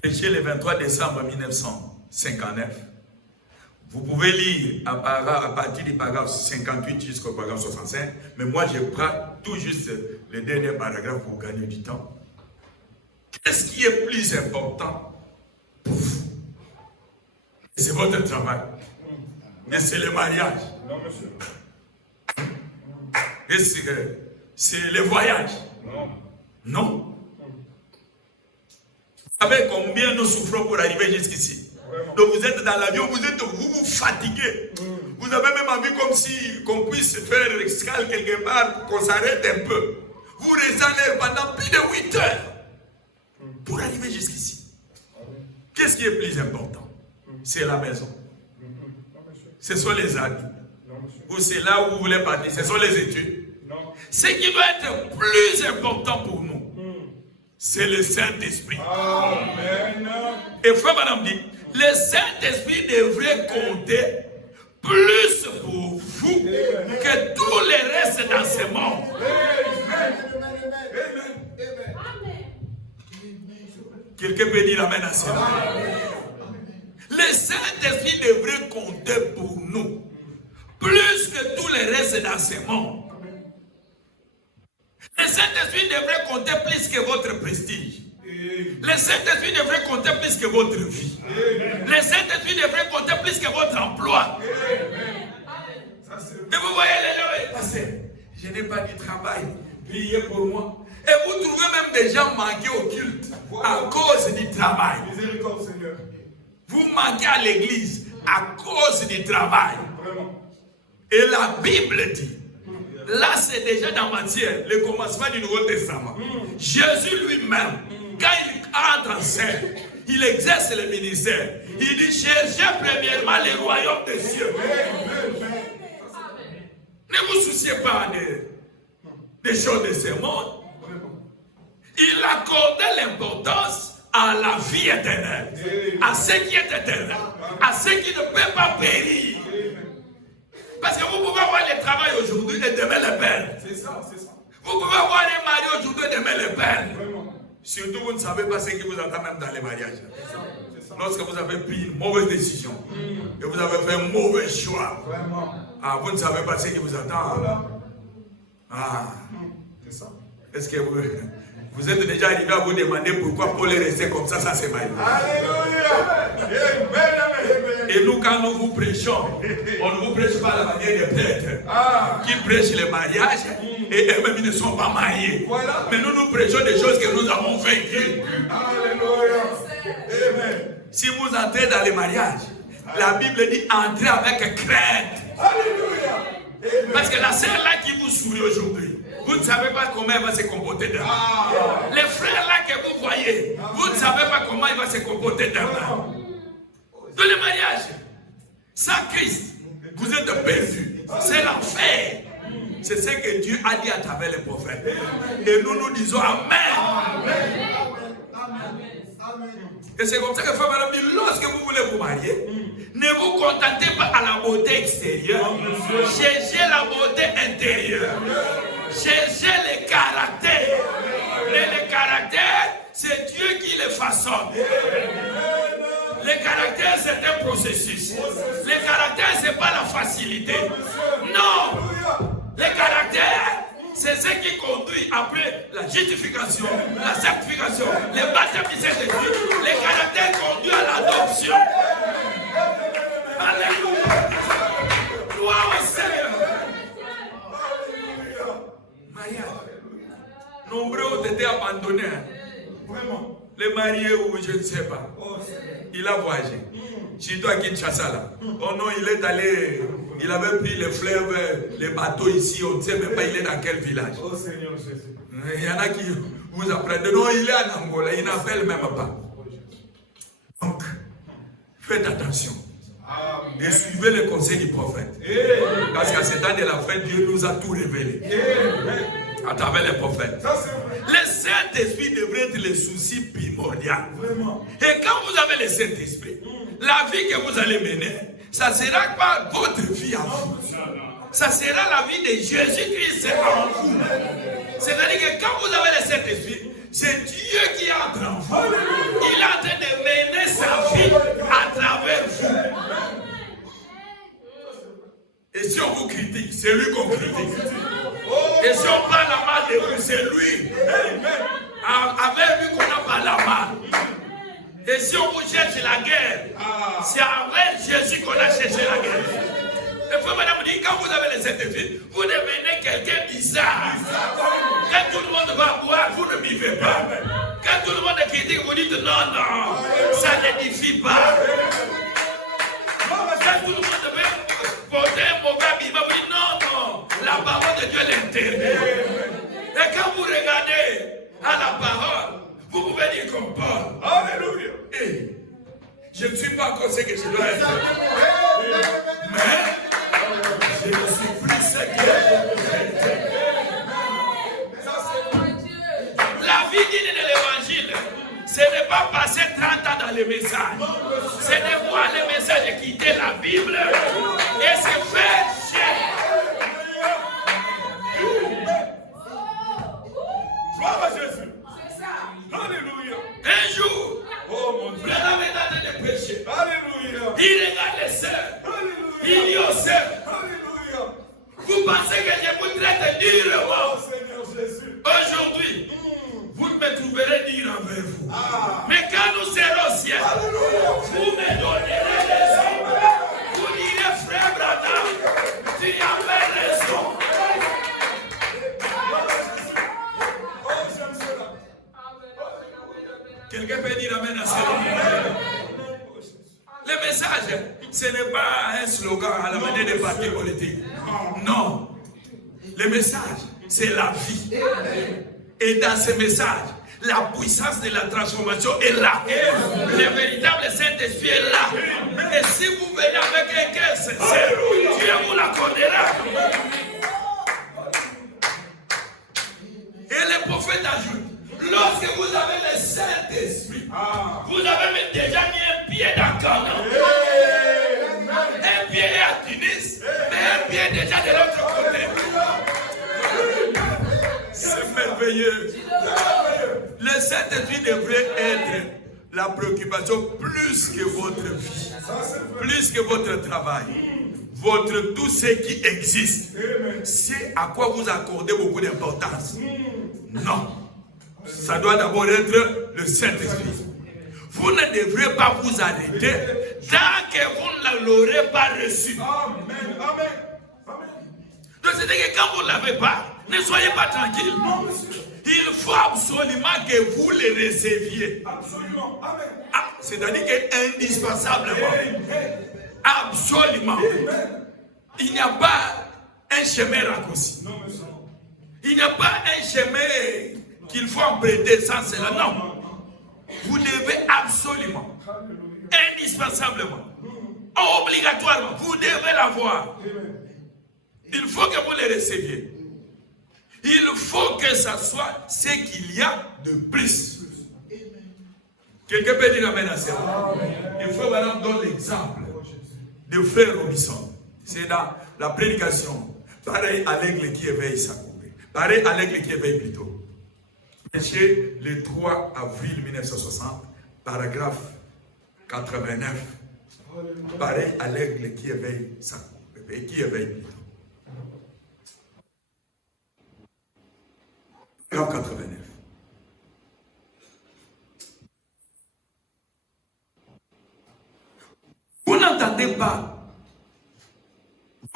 prêché le 23 décembre 1959. Vous pouvez lire à partir du paragraphe 58 jusqu'au paragraphe 65, mais moi je prends tout juste le dernier paragraphe pour gagner du temps. Qu'est-ce qui est plus important pour vous? C'est votre travail. Mais c'est le mariage. Non, monsieur. Est-ce que c'est le voyage? Non. Non. Vous savez combien nous souffrons pour arriver jusqu'ici? Donc vous êtes dans l'avion, vous vous fatiguez. Vous avez même envie comme si qu'on puisse faire escale quelque part, qu'on s'arrête un peu. Vous restez en l'air pendant plus de 8 heures pour arriver jusqu'ici. Qu'est-ce qui est plus important? C'est la maison. Ce sont les amis. Ou c'est là où vous voulez partir. Ce sont les études. Ce qui doit être plus important pour nous, c'est le Saint-Esprit. Amen. Et frère madame dit, le Saint-Esprit devrait compter plus pour vous que tous les restes dans ce monde. Quelqu'un peut dire amen à cela. Le Saint-Esprit devrait compter pour nous plus que tous les restes dans ce monde. Le Saint-Esprit devrait compter plus que votre prestige. Le Saint-Esprit devrait compter plus que votre vie. Le Saint-Esprit devrait compter plus que votre emploi. Et vous voyez les gens, je n'ai pas du travail, priez pour moi. Et vous trouvez même des gens manqués au culte à cause du travail. Miséricorde, Seigneur. Vous manquez à l'église à cause du travail. Et la Bible dit, là c'est déjà dans Matthieu, le commencement du Nouveau Testament. Jésus lui-même, quand il entre en scène, il exerce le ministère. Il dit, cherchez premièrement le royaume des cieux. Ne vous souciez pas des choses de ce monde. Il accordait l'importance à la vie éternelle, à ce qui est éternel, à ce qui ne peut pas périr. Parce que vous pouvez avoir le travail aujourd'hui et demain le perdre. C'est ça, c'est ça. Vous pouvez avoir un mari aujourd'hui et demain le perdre. Surtout, vous ne savez pas ce qui vous attend même dans les mariages. Lorsque vous avez pris une mauvaise décision et vous avez fait un mauvais choix, vous ne savez pas ce qui vous attend. Est-ce que vous êtes déjà arrivé à vous demander pourquoi Paul est resté comme ça s'est marié? Alléluia. Et nous, quand nous vous prêchons, on ne vous prêche pas la manière des prêtres qui prêchent le mariage et eux-mêmes ils ne sont pas mariés. Voilà. Mais nous prêchons des choses que nous avons vécues. Alléluia. Amen. Si vous entrez dans le mariage, la Bible dit entrez avec crainte. Alléluia. Parce que la sœur là qui vous sourit aujourd'hui, vous ne savez pas comment elle va se comporter demain. Les frères là que vous voyez, vous ne savez pas comment il va se comporter demain. Dans le mariage, sans Christ, vous êtes perdus. C'est l'enfer. C'est ce que Dieu a dit à travers les prophètes. Et nous nous disons Amen. Et c'est comme ça que Frère Madame dit, lorsque vous voulez vous marier, ne vous contentez pas à la beauté extérieure. Cherchez la beauté intérieure. Cherchez le caractère. Le caractère, c'est Dieu qui le façonne. Le caractère, c'est un processus. Le caractère, ce n'est pas la facilité. Non. Le caractère, c'est ce qui conduit après la justification, la sanctification, le baptême du Saint-Esprit. Le caractère conduit à l'adoption. Alléluia. Gloire au Seigneur. Mariage. Nombreux ont été abandonnés. Vraiment. Les mariés ou je ne sais pas. Il a voyagé. Surtout à Kinshasa là. Oh non, il est allé. Il avait pris le fleuve, les bateaux ici. On ne sait même pas il est dans quel village. Oh Seigneur Jésus. Il y en a qui vous apprennent. Non, il est en Angola. Il n'appelle même pas. Donc, faites attention. Et suivez le conseil du prophète. Parce qu'à cet temps de la fête, Dieu nous a tout révélé. À travers les prophètes. Le Saint-Esprit devrait être le souci primordial. Et quand vous avez le Saint-Esprit, la vie que vous allez mener, ça ne sera pas votre vie à vous. Ça sera la vie de Jésus-Christ en vous. C'est-à-dire que quand vous avez le Saint-Esprit, c'est Dieu qui entre en vous. Il est en train de mener sa vie à travers vous. Et si on vous critique, c'est lui qu'on critique. Et si on parle la mal de vous, c'est lui. Avec lui qu'on a parlé la mal. Et si on vous cherche la guerre, c'est avec Jésus qu'on a cherché la guerre. Et puis madame dit, quand vous avez les Saint-Esprit, vous devenez quelqu'un bizarre. Quand tout le monde va boire, vous ne vivez pas. Quand tout le monde critique, vous dites non, non, ça n'édifie pas. Quand tout le monde veut porter un mauvais habillement, vous dites non, non, la parole de Dieu l'interdit. Et quand vous regardez à la parole, vous pouvez dire comme Paul. Alléluia. Et je ne suis pas encore ce que je dois être. Mais je ne suis plus ce que la vie digne de l'évangile, ce n'est pas passer 30 ans dans les messages. C'est de voir les messages et quitter la Bible et se faire chier. Gloire à Jésus. C'est ça. Alléluia. Un jour, Branham est en train de prêcher. Alléluia. Il regarde les sœurs. Il dit aux sœurs. Alléluia. Vous pensez que je vous traite durement? Aujourd'hui, vous me trouverez dur envers vous. Mais quand nous serons au ciel, vous me donnerez raison. Vous direz, frère Branham, tu avais raison. Quelqu'un peut dire amen à cela. Le message, ce n'est pas un slogan à la manière des partis politiques. Non. Le message, c'est la vie. Et dans ce message, la puissance de la transformation est là. Le véritable Saint-Esprit est là. Et si vous venez avec un cœur sincère, Dieu vous l'accordera. Et le prophète ajoute, lorsque vous avez le Saint-Esprit, vous avez même déjà mis un pied dans Canaan. Un pied est à Tunis, mais un pied est déjà de l'autre côté. C'est merveilleux. Le Saint-Esprit devrait être la préoccupation plus que votre vie, plus que votre travail, votre tout ce qui existe. C'est à quoi vous accordez beaucoup d'importance. Non. Ça doit d'abord être le Saint-Esprit. Vous ne devrez pas vous arrêter tant que vous ne l'aurez pas reçu. Amen. Amen. Donc c'est-à-dire que quand vous ne l'avez pas, ne soyez pas tranquille. Il faut absolument que vous le receviez. Absolument. Amen. C'est-à-dire que indispensablement. Absolument. Il n'y a pas un chemin raccourci. Il n'y a pas un chemin qu'il faut emprunter sans cela. Non. Vous devez absolument, indispensablement, obligatoirement, vous devez l'avoir. Il faut que vous le receviez. Il faut que ça soit ce qu'il y a de plus. Quelqu'un peut dire amen à cela. Il faut maintenant donner l'exemple de frère Robinson. C'est dans la prédication. Pareil à l'aigle qui éveille sa coupée. Pareil à l'aigle qui éveille plutôt. Prêché le 3 avril 1960, paragraphe 89. Pareil à l'aigle qui éveille sa coupée. Et qui éveille plutôt. Paragraphe 89. Vous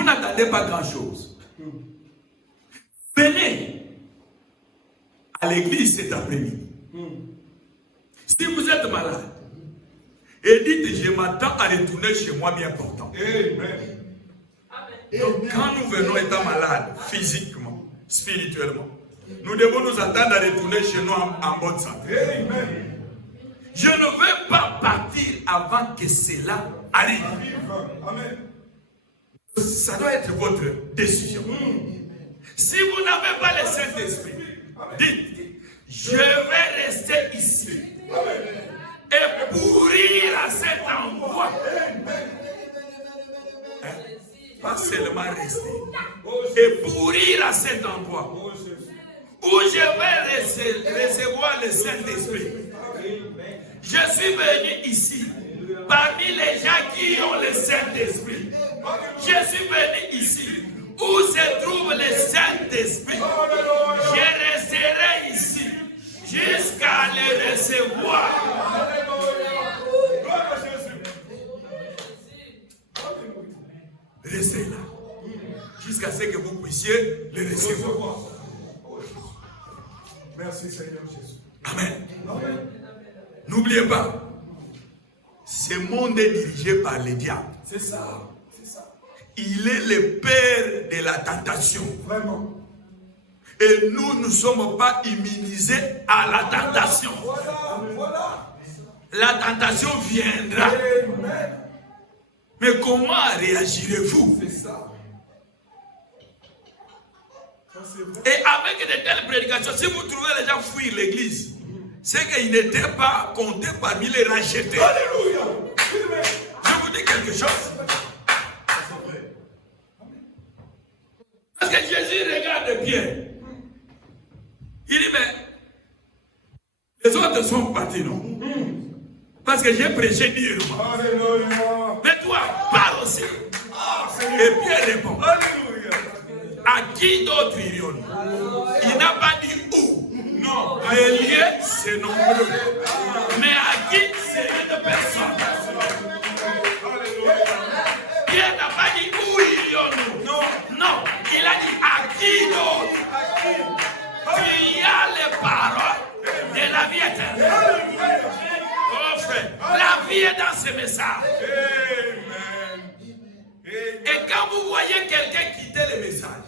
n'entendez pas grand-chose. Venez à l'église cet après-midi. Si vous êtes malade, et dites, je m'attends à retourner chez moi bien portant. Donc, quand nous venons étant malades, physiquement, spirituellement, nous devons nous attendre à retourner chez nous en bonne santé. Je ne veux pas partir avant que cela arrive. Amen. Ça doit être votre décision. Si vous n'avez pas le Saint-Esprit, dites, je vais rester ici et pourrir à cet endroit. Pas seulement rester, et pourrir à cet endroit où je vais recevoir le Saint-Esprit. Je suis venu ici parmi les gens qui ont le Saint-Esprit. Je suis venu ici où se trouve le Saint-Esprit. Je resterai ici jusqu'à le recevoir. Restez là jusqu'à ce que vous puissiez le recevoir. Merci Seigneur Jésus. Amen. N'oubliez pas, ce monde est dirigé par le diable. C'est ça. C'est ça. Il est le père de la tentation. Vraiment. Et nous ne sommes pas immunisés à la tentation. Voilà. La tentation viendra. Amen. Mais comment réagirez-vous? C'est ça. Ça c'est vrai. Et avec de telles prédications, si vous trouvez les gens fuir l'église, c'est qu'ils n'étaient pas comptés parmi les rachetés. Alléluia. Je vous dis quelque chose. Parce que Jésus regarde Pierre. Il dit, mais les autres sont partis, non? Parce que j'ai prêché durement. Alléluia. Mais toi, parle aussi. Et Pierre répond, Alléluia. à qui d'autre irions-nous? Il n'a pas dit où. Non. Les lieux, c'est nombreux. Mais à qui? C'est une personne. Pierre n'a pas dit où irions-nous. Non. Il a dit à qui d'autre? Il y a les paroles de la vie éternelle. Oh frère, la vie est dans ce message. Et quand vous voyez quelqu'un quitter le message,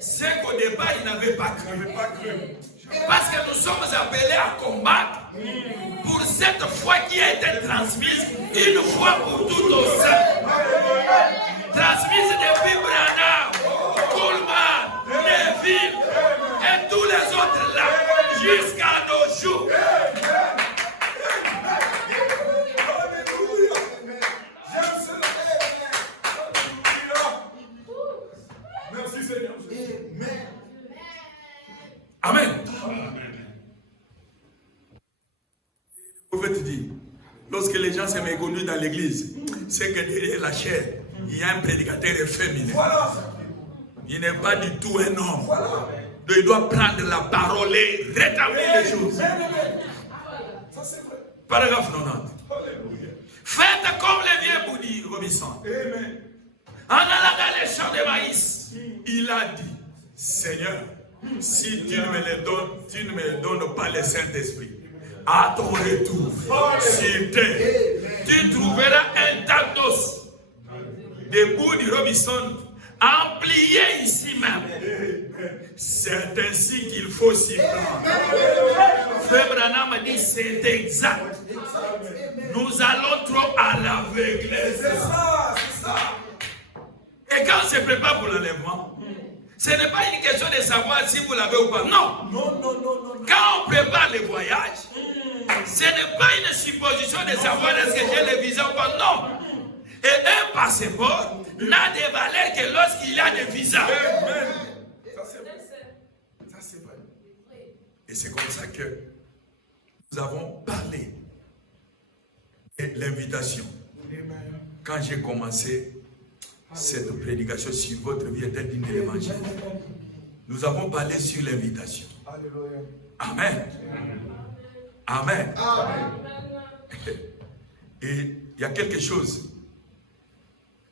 c'est qu'au départ il n'avait pas cru. Parce que nous sommes appelés à combattre pour cette foi qui a été transmise une fois pour toutes au sein. Transmise depuis Branham, Coleman, Neville et tous les autres là, jusqu'à nos jours. Merci Seigneur Jésus. Amen. Le prophète dit, lorsque les gens se méconnaissent dans l'église, c'est que derrière la chair, il y a un prédicateur féminin. Voilà. Il n'est pas du tout un homme. Voilà. Donc il doit prendre la parole et rétablir les choses. Ça c'est vrai. Paragraphe 90. Alléluia. Faites comme les vieux bouddhis Robinson. Amen. En allant dans les champs de maïs, il a dit, Seigneur, si tu ne me donnes pas le Saint-Esprit, à ton retour, sur terre, tu trouveras un tas d'os de bouddhis Robinson amplié ici même. C'est ainsi qu'il faut s'y prendre. Frère Branham dit, c'est exact. Nous allons trop à l'aveuglesse. C'est ça, c'est ça. Et quand on se prépare pour l'enlèvement, ce n'est pas une question de savoir si vous l'avez ou pas. Non. Non. Quand on prépare le voyage, ce n'est pas une supposition de savoir est-ce que j'ai le visa ou pas. Non. Et un passeport n'a de valeur que lorsqu'il y a des visas. Amen. Ça c'est vrai. Et c'est comme ça que nous avons parlé de l'invitation. Quand j'ai commencé cette prédication sur votre vie est-elle digne de l'évangile, nous avons parlé sur l'invitation. Alléluia. Amen. Amen. Et il y a quelque chose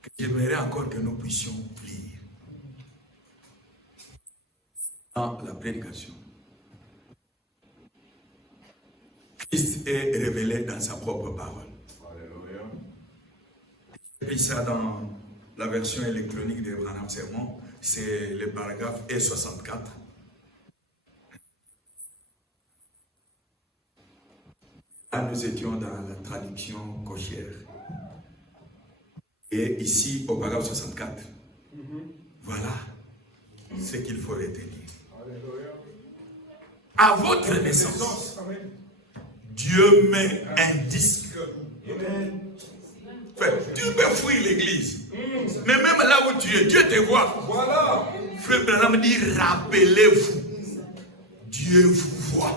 que j'aimerais encore que nous puissions lire dans la prédication. Christ est révélé dans sa propre parole. Alléluia. Et puis ça dans la version électronique de Branham Sermon, c'est le paragraphe E64. Là, nous étions dans la traduction cochère. Et ici, au paragraphe 64, voilà ce qu'il faut retenir. À votre naissance, Dieu met un disque. Tu peux fuir l'église. Mais même là où tu es, Dieu te voit. Voilà. Frère Branham dit, rappelez-vous, Dieu vous voit.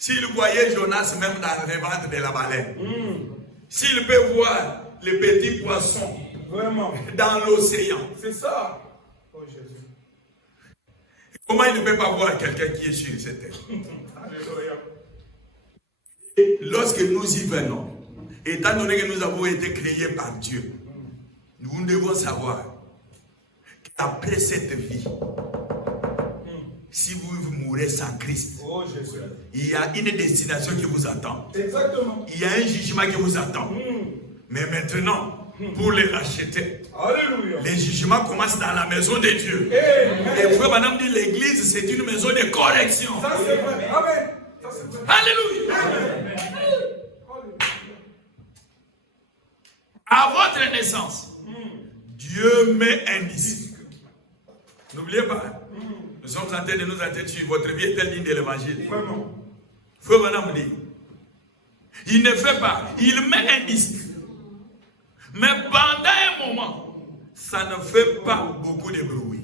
S'il voyait Jonas même dans le ventre de la baleine, s'il peut voir les petits poissons Vraiment. dans l'océan, C'est ça. Oh Jésus. comment il ne peut pas voir quelqu'un qui est sur cette terre? Alléluia. Et lorsque nous y venons, étant donné que nous avons été créés par Dieu, nous devons savoir qu'après cette vie, si vous mourrez sans Christ, Oh Jésus. il y a une destination qui vous attend. Exactement. Il y a un jugement qui vous attend. Mais maintenant, pour les racheter, Alléluia. les jugements commencent dans la maison de Dieu. Amen. Et frère Madame dit, l'église, c'est une maison de correction. Ça c'est vrai. Amen. Ça c'est vrai. Alléluia. Amen. À votre naissance, Dieu met un disque. N'oubliez pas, nous sommes en train de nous attendre sur votre vie est-elle digne de l'évangile. Vraiment. Frère Madame dit, il ne fait pas, il met un disque. Mais pendant un moment, ça ne fait pas beaucoup de bruit.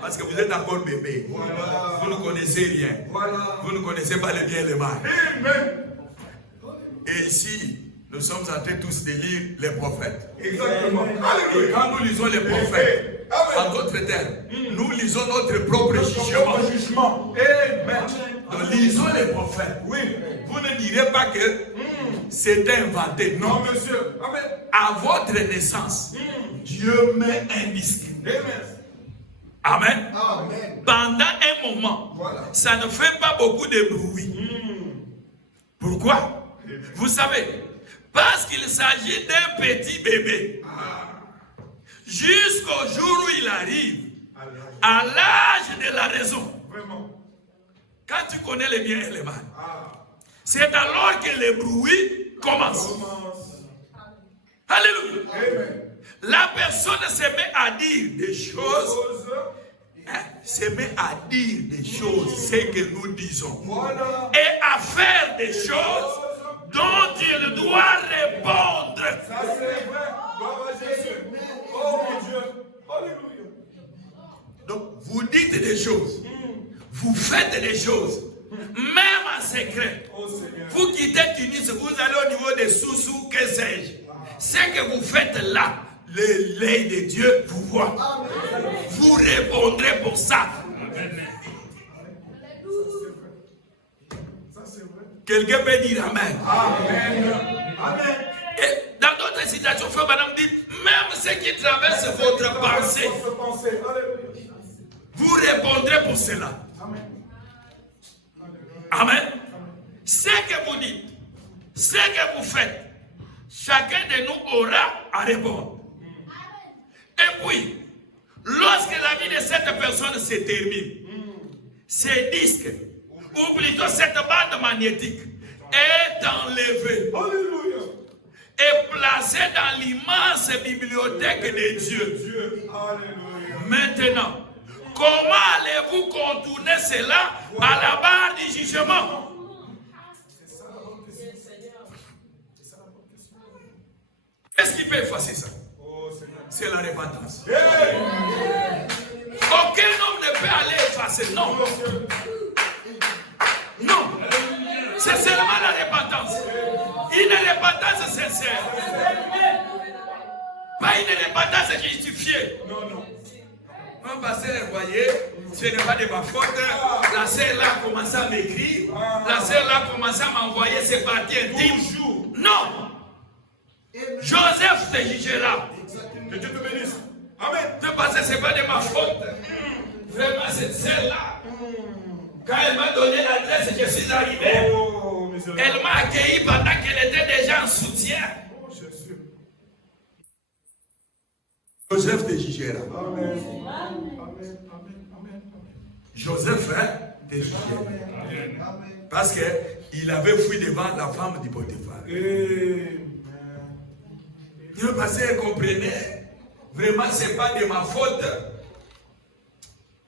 Parce que vous êtes encore bébé. Voilà. Vous ne connaissez rien. Voilà. Vous ne connaissez pas le bien et le mal. Amen. Et ici, nous sommes en train tous de lire les prophètes. Exactement. Et Alléluia. quand nous lisons les prophètes, en d'autres termes, nous lisons notre propre jugement. Notre jugement. Amen. Nous lisons les prophètes. Oui. Vous ne direz pas que c'était inventé. Non, Non. monsieur. Amen. À votre naissance, Dieu met un disque. Amen. Amen. Amen. Pendant un moment, Voilà. ça ne fait pas beaucoup de bruit. Pourquoi? Vous savez, parce qu'il s'agit d'un petit bébé. Jusqu'au jour où il arrive, à l'âge de la raison. Vraiment. Quand tu connais le bien et le mal, Ah. c'est alors que le bruit commence. Commence. Alléluia. Amen. La personne se met à dire des choses, se met à dire des choses, ce que nous disons, Voilà. et à faire des choses dont il doit répondre. Ça c'est vrai. Gloire à Jésus. Oh mon Dieu. Alléluia. Donc, vous dites des choses, vous faites des choses, même en secret. Oh Seigneur. Vous quittez Tunis, vous allez au niveau des sous-sous, que sais-je. Ce que vous faites là, l'œil de Dieu vous voit. Vous répondrez pour ça. Ça c'est vrai. Quelqu'un peut dire Amen. Amen. Amen. Et dans d'autres situations, frère Madame dit, même ce qui traverse votre pensée, Votre pensée. Alléluia. vous répondrez pour cela. Amen. Amen. Ce que vous dites, ce que vous faites, chacun de nous aura à répondre. Et puis, lorsque la vie de cette personne se termine, ce disque, ou plutôt cette bande magnétique, est enlevé Alléluia. et placé dans l'immense bibliothèque de Dieu. Dieu. Alléluia. Maintenant, comment allez-vous contourner cela à la barre du jugement? Qu'est-ce qui peut effacer ça? Oh Seigneur. C'est la repentance. Hey. Aucun homme ne peut aller effacer. Non. Non. C'est seulement la repentance. Une repentance sincère. Pas une repentance justifiée. Non, non. Mon pasteur, vous voyez, ce n'est pas de ma faute. La sœur là a commencé à m'écrire. La sœur là a commencé à m'envoyer ses parties intimes. Non. Joseph te jugera. Que Dieu te bénisse. Amen. Parce que ce n'est pas de ma faute. Vraiment, cette sœur-là, quand elle m'a donné l'adresse, je suis arrivé. Oh, miséricorde. Elle m'a accueilli pendant qu'elle était déjà en soutien. Oh, Jésus. Joseph te jugera. Amen. Amen. Amen. Amen. Joseph, hein, était jugé. Parce qu'il avait fui devant la femme du Potiphar. Le pasteur comprenait, vraiment, ce n'est pas de ma faute.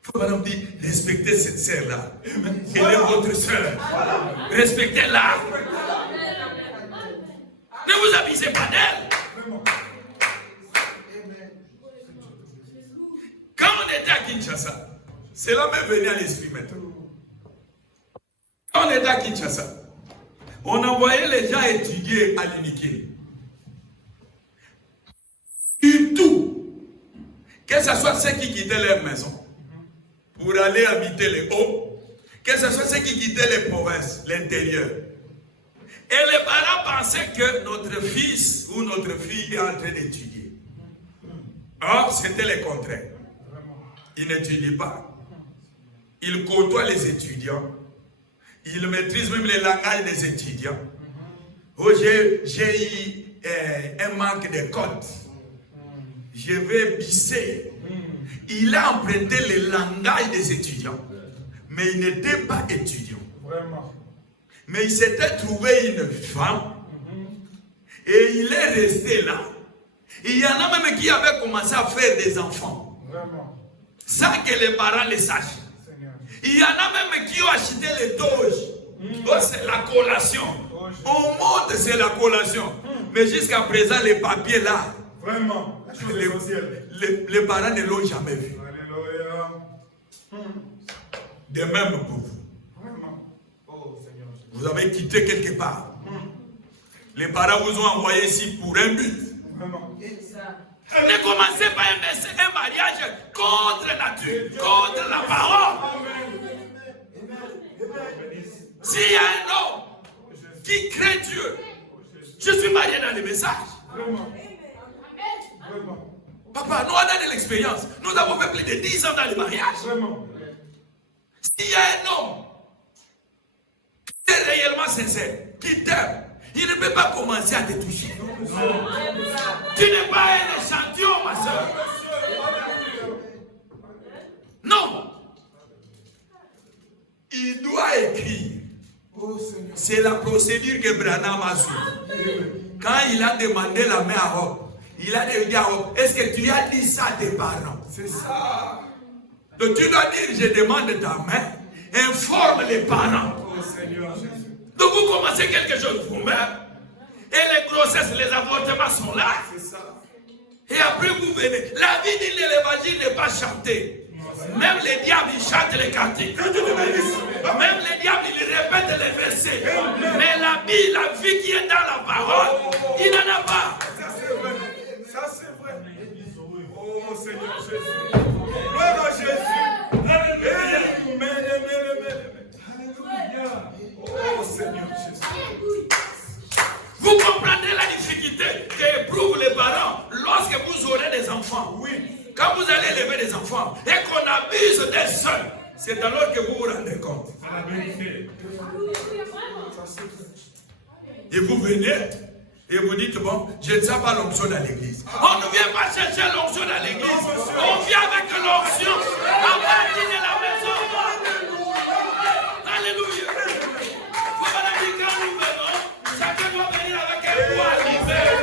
Il faut pas dire, respectez cette sœur-là. Elle est votre sœur. Respectez-la. Ne vous abusez pas d'elle. Quand on était à Kinshasa, cela m'est venu à l'esprit maintenant. Quand on était à Kinshasa, on envoyait les gens étudier à l'Unikini. Et tout, que ce soit ceux qui quittaient leur maison pour aller habiter les hauts, que ce soit ceux qui quittaient les provinces, l'intérieur. Et les parents pensaient que notre fils ou notre fille est en train d'étudier. Or, c'était le contraire. Ils n'étudient pas. Ils côtoient les étudiants. Ils maîtrisent même les langages des étudiants. Oh, j'ai eu un manque de code. Je vais bisser. Il a emprunté le langage des étudiants. Mais il n'était pas étudiant. Vraiment. Mais il s'était trouvé une femme. Et il est resté là. Il y en a même qui avaient commencé à faire des enfants. Vraiment. Sans que les parents le sachent. Seigneur. Il y en a même qui ont acheté les doges. Oh, c'est la collation. On monte, c'est la collation. Mais jusqu'à présent, les papiers là, Vraiment. La chose essentielle. les parents ne l'ont jamais vu. Alléluia. De même pour vous. Vraiment. Oh Seigneur. Vous avez quitté quelque part. Les parents vous ont envoyé ici pour un but. Vraiment. Ne commencez pas un mariage contre nature, contre la parole. S'il y a un homme qui craint Dieu, je suis marié dans les messages. Vraiment. Vraiment. Papa, nous on a de l'expérience. Nous avons fait plus de 10 ans dans les mariages. Vraiment. S'il y a un homme qui est réellement sincère, qui t'aime, il ne peut pas commencer à te toucher. Tu n'es pas un échantillon, ma soeur. Non. Il doit écrire. C'est la procédure que Branham a suivie. Quand il a demandé la main à Rob, il a dit à Rob, est-ce que tu as dit ça à tes parents? C'est ça. Donc tu dois dire, je demande ta main, informe les parents. Donc vous commencez quelque chose vous-même, et les grossesses, les avortements sont là. Et après vous venez. La vie de l'évangile n'est pas chantée. Même les diables, ils chantent les cantiques. Même les diables, ils répètent les versets. Mais la vie qui est dans la parole, il n'en a pas. Ça c'est vrai. Ça c'est vrai. Oh Seigneur Jésus. Gloire à Jésus. Alléluia. Alléluia. Oh Seigneur Jésus. Vous comprenez la difficulté qu'éprouvent les parents lorsque vous aurez des enfants. Oui. Quand vous allez élever des enfants et qu'on abuse des seuls, c'est alors que vous vous rendez compte. Et vous venez et vous dites, bon, je ne sais pas l'onction dans l'église. On ne vient pas chercher l'onction dans l'église. On vient avec l'onction à partir de la maison. Alléluia. Faut pas dire quand nous venons, chacun doit venir avec un bois libéré.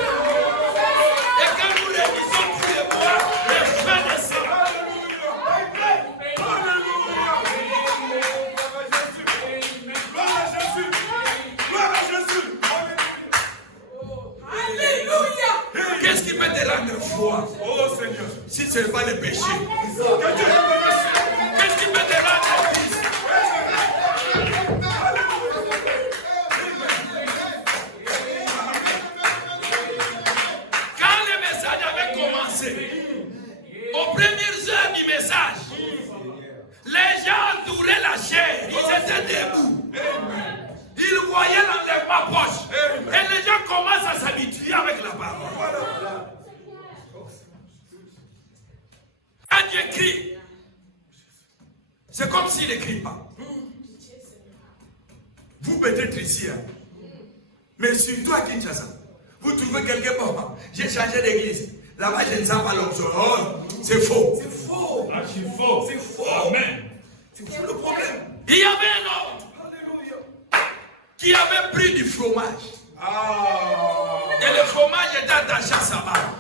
Et quand nous révisons tous les bois, les fins de ça. Qu'est-ce qui peut te rendre froid? Oh Seigneur. Si ce n'est pas le péché. Qu'est-ce qui peut te rendre triste? Quand le message avait commencé, aux premières heures du message, les gens entouraient la chair, ils étaient debout. Ils voyaient l'enlèvement proche. Et les gens commencent à s'habituer avec la parole. Quand Dieu crie, c'est comme s'il ne crie pas. Vous peut-être ici, hein? Mais surtout à Kinshasa, vous trouvez quelque part, j'ai changé d'église. Là-bas, je ne sens pas l'onction. Oh, c'est faux. C'est faux. C'est faux. C'est faux. Amen. C'est faux le problème. Il y avait un autre qui avait pris du fromage. Et le fromage était attaché à sa main.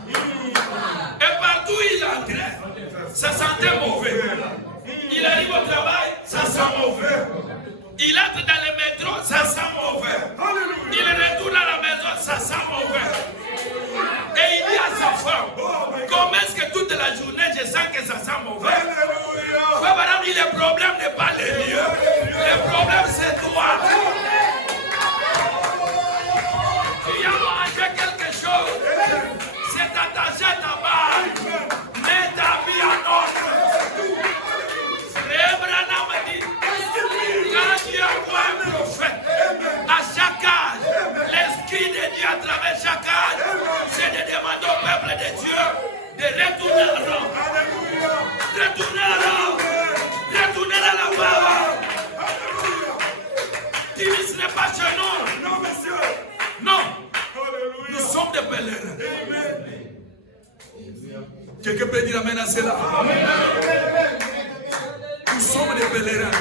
Et partout où il entrait, ça sentait mauvais. Il arrive au travail, ça sent mauvais. Il entre dans le métro, ça sent mauvais. Il retourne à la maison, ça sent mauvais. Et il dit à sa femme, comment est-ce que toute la journée je sens que ça sent mauvais? Madame, le problème n'est pas les lieux. Le problème c'est toi. Tu as mangé quelque chose. C'est attaché à ta barre. Mets ta vie en ordre. Frère Branham dit, quand Dieu envoie un prophète, à chaque âge, l'Esprit de Dieu à travers chaque âge, c'est de demander au peuple de Dieu de retourner au rang. Retourner au rang. Retourner à la parole. Tu ne serais pas chez nous. Non, monsieur. Non. Nous sommes des pèlerins. Quelqu'un peut dire amen à cela. Nous sommes des pèlerins.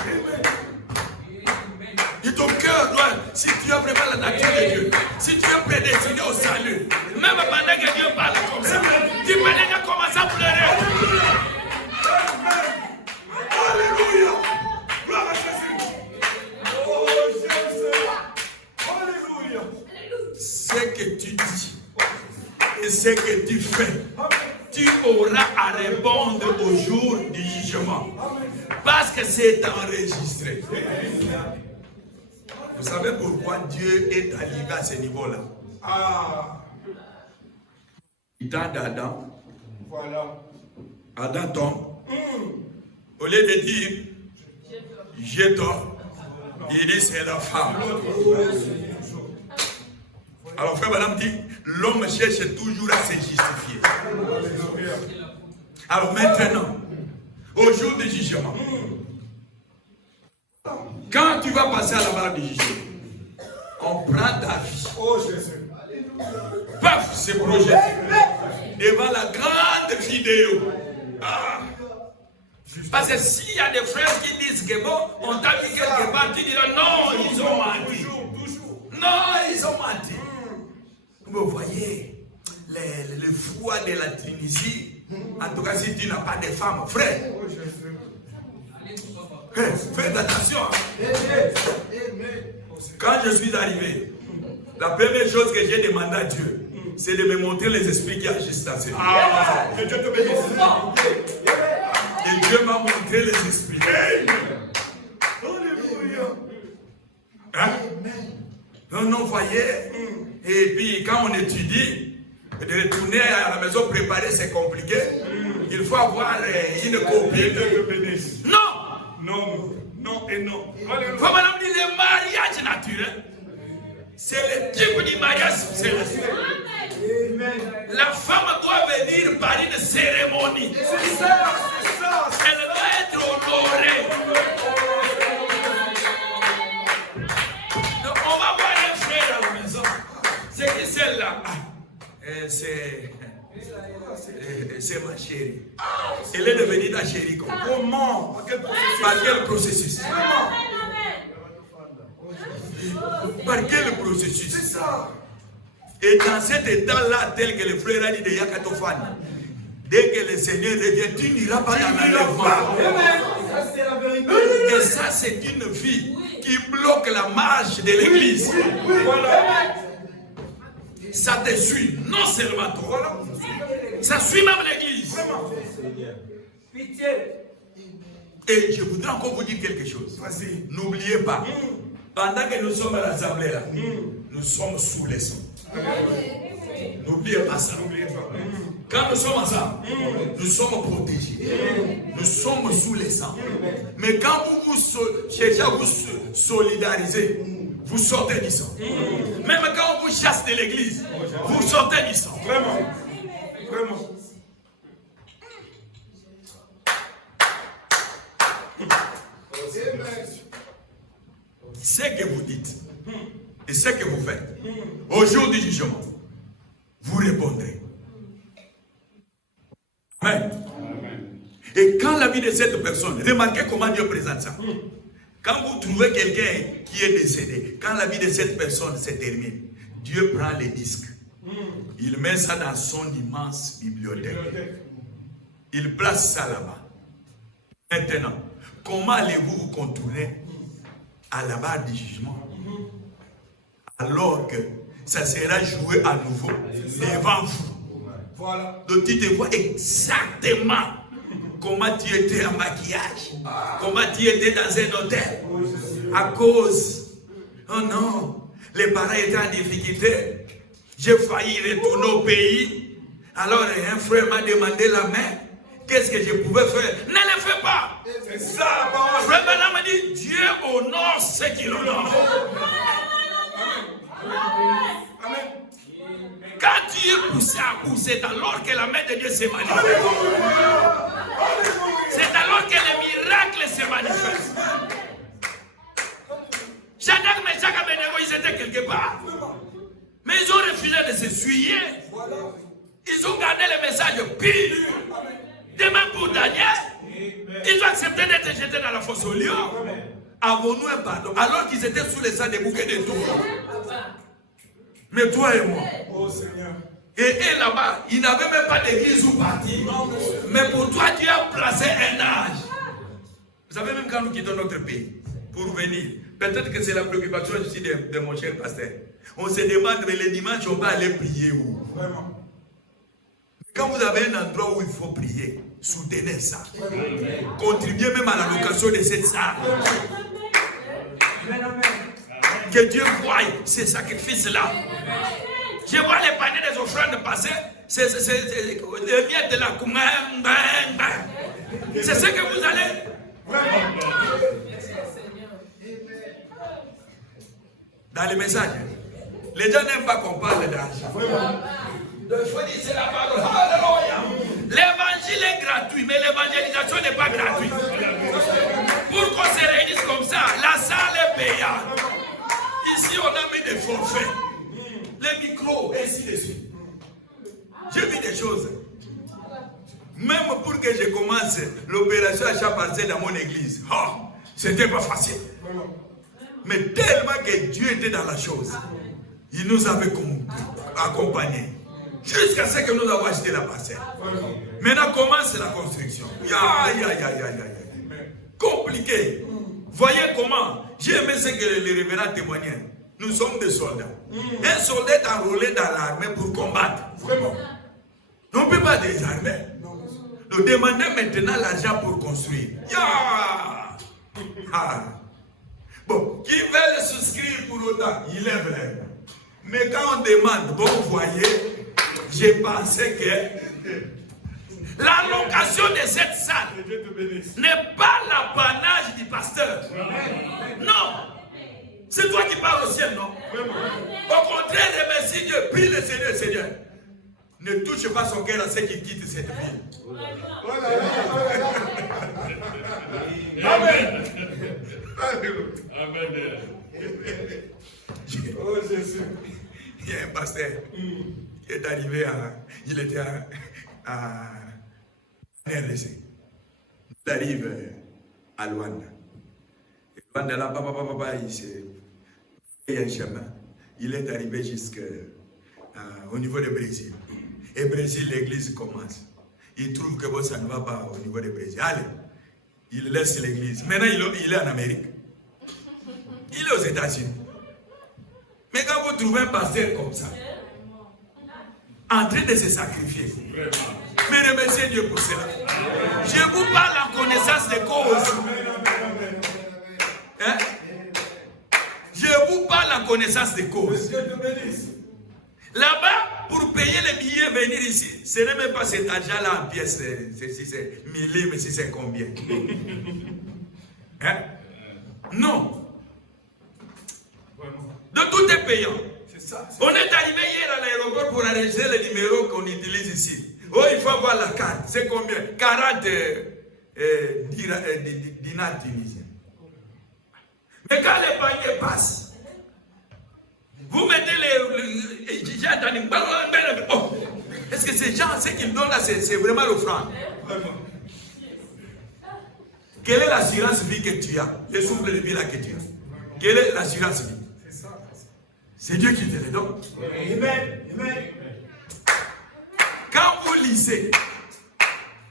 Et ton cœur doit, si tu as vraiment la nature de Dieu, si tu es prédestiné au salut, même pendant que Dieu parle comme ça, tu peux déjà commencer à pleurer. Alléluia. Gloire à Jésus. Oh Jésus. Alléluia. Ce que tu dis et ce que tu fais, tu auras à répondre au jour du jugement. Parce que c'est enregistré. Vous savez pourquoi Dieu est arrivé à ce niveau-là? Dans d'Adam. Voilà. Adam tombe. Au lieu de dire j'ai tort, il dit c'est la femme. Alors frère madame dit l'homme cherche toujours à se justifier. Alors maintenant, au jour du jugement, quand tu vas passer à la barre du jugement, on prend ta vie. Oh Jésus. Paf, c'est projeté devant la grande vidéo. Parce que s'il y a des frères qui disent que bon, on t'a vu quelque part, tu diras non, ils ont menti. Non, ils ont menti. Vous voyez, le froid de la Tunisie, en tout cas si tu n'as pas de femme, frère, faites attention. Quand je suis arrivé, la première chose que j'ai demandé à Dieu, c'est de me montrer les esprits qui agissent dans cette vie. Que Dieu te bénisse. Et Dieu m'a montré les esprits. Alléluia. Hein? Non, voyez. Et puis quand on étudie, de retourner à la maison préparer, c'est compliqué. Il faut avoir une copie. Non! Non, non et non. Faut madame dire le mariage naturel. C'est le type du mariage céleste. La femme doit venir par une cérémonie. C'est ça. Elle doit être honorée. Donc on va voir un frère à la maison. C'est qui celle-là? C'est ma chérie. Elle est devenue ta chérie. Comment? Par quel processus? Par quel processus? C'est ça. Et dans cet état-là, tel que le frère a dit de Yakatofan, dès que le Seigneur revient, tu n'iras pas dans l'enlèvement. Et ça, c'est une vie qui bloque la marche de l'église. Voilà. Ça te suit, non seulement toi, ça suit même l'église. Et je voudrais encore vous dire quelque chose. N'oubliez pas, pendant que nous sommes à l'assemblée là, nous sommes sous les sons. N'oubliez pas ça. Quand nous sommes ensemble, nous sommes protégés. Nous sommes sous les sangs. Mais quand vous cherchez à vous solidariser, vous sortez du sang. Même quand on vous chasse de l'église, vous sortez du sang. Vraiment. Vraiment. Ce que vous dites et ce que vous faites, au jour du jugement, vous répondrez. Amen. Et quand la vie de cette personne, remarquez comment Dieu présente ça. Quand vous trouvez quelqu'un qui est décédé, quand la vie de cette personne se termine, Dieu prend les disques. Il met ça dans son immense bibliothèque. Il place ça là-bas. Maintenant, comment allez-vous vous contourner à la barre du jugement alors que ça sera joué à nouveau devant vous? Voilà. Donc tu te vois exactement comment tu étais en maquillage, comment tu étais dans un hôtel, à cause, oh non, les parents étaient en difficulté, j'ai failli retourner au pays, alors un frère m'a demandé la main, qu'est-ce que je pouvais faire? Ne le fais pas! C'est ça la parole. Frère Branham m'a dit, Dieu honore ceux qui l'honorent. Amen. Quand tu es poussé à bout, c'est alors que la main de Dieu se manifeste. C'est alors que les miracles se manifestent. Shadrach, Meshach, Abednego, ils étaient quelque part. Mais ils ont refusé de se suyer. Ils ont gardé le message pire. Demain pour Daniel, ils ont accepté d'être jetés dans la fosse au lion. Avons-nous un pardon? Alors qu'ils étaient sous les sang des bouquets de tours. Mais toi et moi, Oh Seigneur. et là-bas, ils n'avaient même pas d'église où partir. Mais pour toi, Dieu a placé un âge. Vous savez, même quand nous quittons notre pays pour venir, peut-être que c'est la préoccupation ici de mon cher pasteur. On se demande, mais les dimanches, on va aller prier où? Vraiment. Quand vous avez un endroit où il faut prier, soutenez ça. Contribuez même à la location de cette salle. Que Dieu voie ces sacrifices-là. Je vois les paniers des offrandes passer. C'est les miettes de la coumba. C'est ce que vous allez. Dans les messages, les gens n'aiment pas qu'on parle d'argent. Donc il faut dire c'est la parole. Alléluia. L'évangile est gratuit, mais l'évangélisation n'est pas gratuite. Pour qu'on se réunisse comme ça, la salle est payante. Ici, on a mis des forfaits, les micros, et ainsi de suite. J'ai vu des choses. Même pour que je commence l'opération achat parcelle dans mon église, c'était pas facile. Mais tellement que Dieu était dans la chose, il nous avait accompagnés. Jusqu'à ce que nous avons acheté la parcelle. Maintenant commence la construction. Compliqué. Voyez comment. J'ai aimé ce que le révérend témoignait. Nous sommes des soldats. Un soldat est enrôlé dans l'armée pour combattre. Vraiment. On ne peut pas désarmer. Nous demandons maintenant l'argent pour construire. Bon, qui veut souscrire pour autant, il lève les mains. Mais quand on demande, bon, vous voyez, j'ai pensé que la location de cette salle n'est pas l'apanage du pasteur. Non. C'est toi qui parles au ciel, non? Au contraire, remercie Dieu, prie le Seigneur, Seigneur. Ne touche pas son cœur à ceux qui quittent cette ville. Amen. Amen. Oh Jésus. Il y a un pasteur qui est arrivé il était à RDC. Il arrive à Luanda. Luanda là, papa, il y a un chemin. Il est arrivé jusqu'au niveau du Brésil. Et Brésil, l'église commence. Il trouve que bon, ça ne va pas au niveau du Brésil. Allez, il laisse l'église. Maintenant, il est en Amérique. Il est aux États-Unis. Mais quand vous trouvez un pasteur comme ça, en train de se sacrifier, mais remerciez Dieu pour cela. Je vous parle en connaissance de cause. Hein? Je vous parle en connaissance de cause. Là-bas, pour payer les billets, venir ici, ce n'est même pas cet argent-là en pièces, si c'est millimètres, si c'est combien. Hein? Non. De tout est payant. On est arrivé hier à l'aéroport pour enregistrer les numéros qu'on utilise ici. Oh, il faut avoir la carte. C'est combien? 40 dinars tunisiens. Mais quand les paniers passent, vous mettez j'ai entendu. Oh, est-ce que ces gens, ce qu'ils donnent là, c'est vraiment l'offrande? Quelle est l'assurance vie que tu as? Le souffle de vie là que tu as. Quelle est l'assurance vie? C'est Dieu qui te le donne. Amen. Quand vous lisez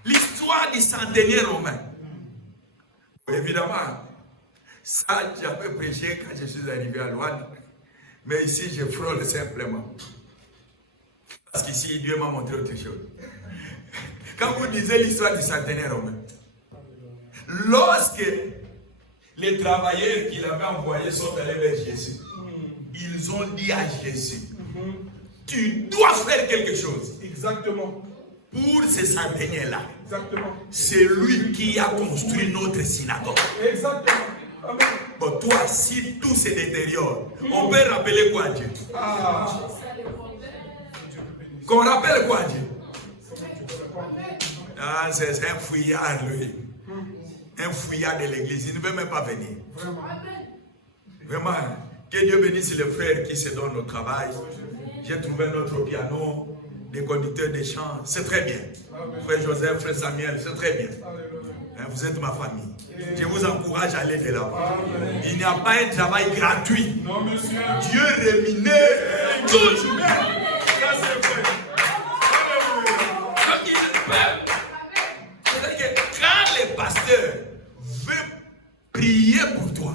l'histoire du centenaire romain, évidemment, ça j'avais prêché quand je suis arrivé à Luanda, mais ici je frôle simplement. Parce qu'ici Dieu m'a montré autre chose. Quand vous lisez l'histoire du centenaire romain, lorsque les travailleurs qu'il avait envoyés sont allés vers Jésus, ils ont dit à Jésus, tu dois faire quelque chose. Exactement. Pour ce centenaire-là. Exactement. C'est lui qui a construit notre synagogue. Exactement. Amen. Bon, toi, si tout se détériore, on peut rappeler quoi à Dieu? Qu'on rappelle quoi à Dieu? Ah, c'est un fouillard, lui. Un fouillard de l'église. Il ne veut même pas venir. Vraiment. Que Dieu bénisse les frères qui se donnent au travail. J'ai trouvé notre piano, des conducteurs de chants. C'est très bien. Frère Joseph, frère Samuel, c'est très bien. Vous êtes ma famille. Je vous encourage à aller de là-bas. Il n'y a pas un travail gratuit. Non, monsieur. Dieu rémunère toujours. Ça, c'est vrai. C'est-à-dire que quand le pasteur veut prier pour toi,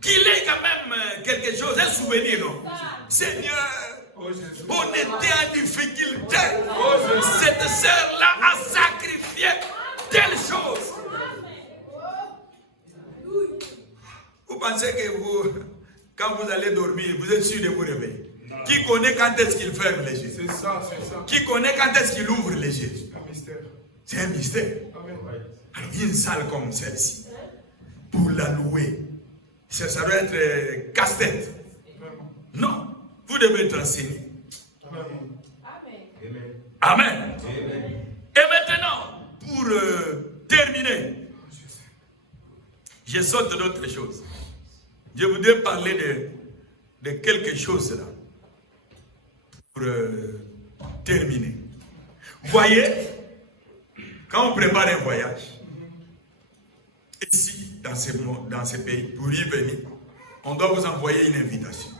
qu'il ait quand même quelque chose, un souvenir, non? Seigneur, on était en difficulté. Cette sœur-là a sacrifié telle chose. Vous pensez que vous, quand vous allez dormir, vous êtes sûr de vous réveiller? Qui connaît quand est-ce qu'il ferme les yeux? C'est ça, c'est ça. Qui connaît quand est-ce qu'il ouvre les yeux? Un mystère. C'est un mystère. Amen. Alors, une salle comme celle-ci, pour la louer, ça doit être casse-tête. Non, vous devez être enseigné. Amen. Et maintenant, pour terminer, je saute d'autres choses. Je voudrais parler de quelque chose là. Pour terminer. Voyez, quand on prépare un voyage, ici, dans ce pays, pour y venir, on doit vous envoyer une invitation.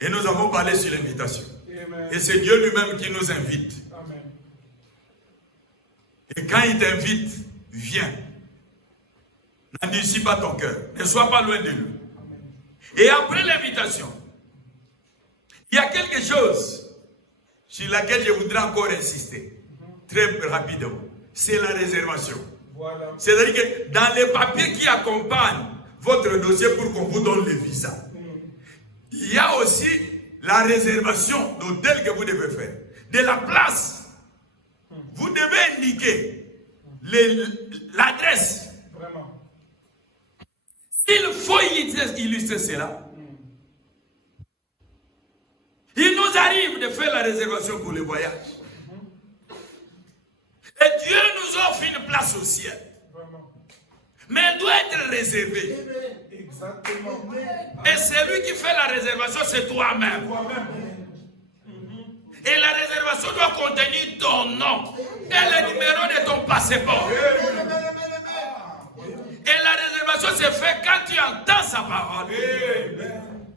Et nous avons parlé sur l'invitation. Et c'est Dieu lui-même qui nous invite. Amen. Et quand il t'invite, viens. N'endurcis pas ton cœur. Ne sois pas loin de lui. Et après l'invitation, il y a quelque chose sur laquelle je voudrais encore insister. Très rapidement. C'est la réservation. Voilà. C'est-à-dire que dans les papiers qui accompagnent votre dossier pour qu'on vous donne le visa, il y a aussi la réservation d'hôtel que vous devez faire. De la place. Vous devez indiquer l'adresse. Vraiment. Il faut illustrer cela. Il nous arrive de faire la réservation pour le voyage. Et Dieu nous offre une place au ciel. Vraiment. Mais elle doit être réservée. Exactement. Et celui qui fait la réservation, c'est toi-même. Et la réservation doit contenir ton nom et le numéro de ton passeport. Et la réservation se fait quand tu entends sa parole.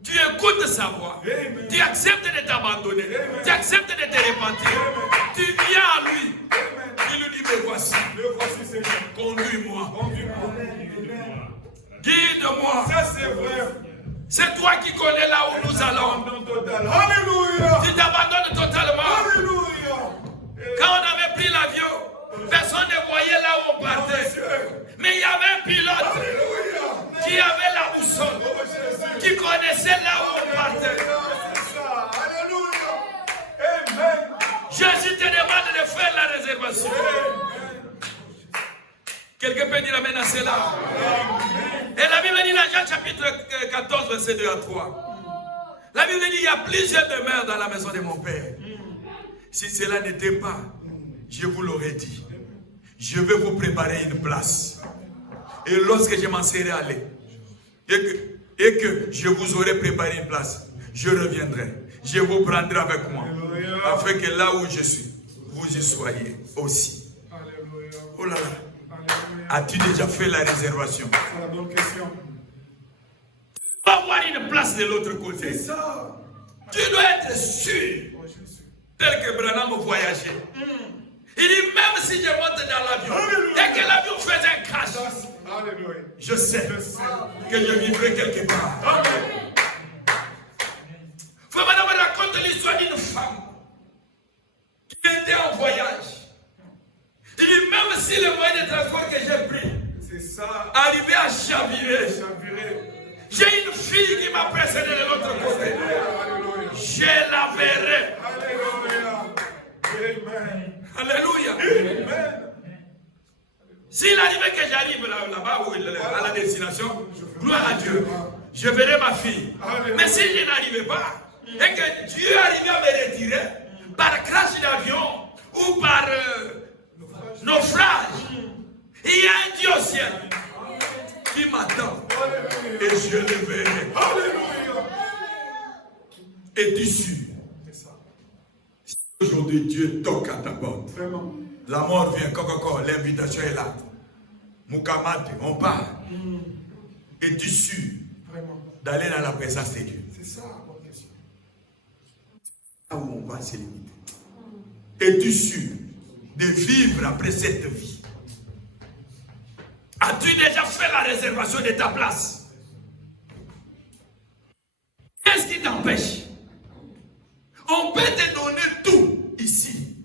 Tu écoutes sa voix. Tu acceptes de t'abandonner. Tu acceptes de te repentir. Tu viens à lui. Il lui dit, me voici. Conduis-moi. Guide-moi. Ça, c'est vrai. C'est toi qui connais là où nous allons. Alléluia. Tu t'abandonnes totalement. Alléluia. Quand on avait pris l'avion, personne ne voyait là où on partait. Mais il y avait un pilote qui avait la boussole, qui connaissait là où on partait. Jésus te demande de faire la réservation. Quelqu'un peut dire amen à cela. Et la Bible dit dans Jean chapitre 14, verset 2 à 3. La Bible dit il y a plusieurs demeures dans la maison de mon Père. Si cela n'était pas, je vous l'aurais dit. Je vais vous préparer une place. Et lorsque je m'en serai allé, et que je vous aurai préparé une place, je reviendrai. Je vous prendrai avec moi. Afin que là où je suis, vous y soyez aussi. Alléluia. Oh là là. Alléluia. As-tu déjà fait la réservation? C'est la bonne question. Tu dois avoir une place de l'autre côté. C'est ça. Tu dois être sûr. Oh, je suis. Tel que Branham voyageait. Il dit, même si je monte dans l'avion Alléluia. et que l'avion fait un crash, Alléluia. je sais Je sais. que je vivrai quelque part. Amen. Frère Madame raconte l'histoire d'une femme qui était en voyage. Il dit, même si le moyen de transport que j'ai pris C'est ça. arrivait à chavirer, Chaviré. j'ai une fille qui m'a précédé de l'autre côté. Alléluia. Je la verrai. Alléluia. Amen. Alléluia. Amen. S'il arrivait que j'arrive là-bas où à la destination, gloire à Dieu, je verrai ma fille. Mais si je n'arrivais pas, et que Dieu arrivait à me retirer par crash d'avion ou par naufrage, il y a un Dieu au ciel qui m'attend et je le verrai. Alléluia. Es-tu sûr? C'est ça. Aujourd'hui, Dieu toque à ta porte. Vraiment. La mort vient, coco, l'invitation est là. Mukamate, on part. Es-tu sûr Vraiment. d'aller dans la présence de Dieu? C'est ça la bonne question. Là où on va se limiter. Es-tu sûr de vivre après cette vie? As-tu déjà fait la réservation de ta place? Qu'est-ce qui t'empêche? On peut te donner tout ici.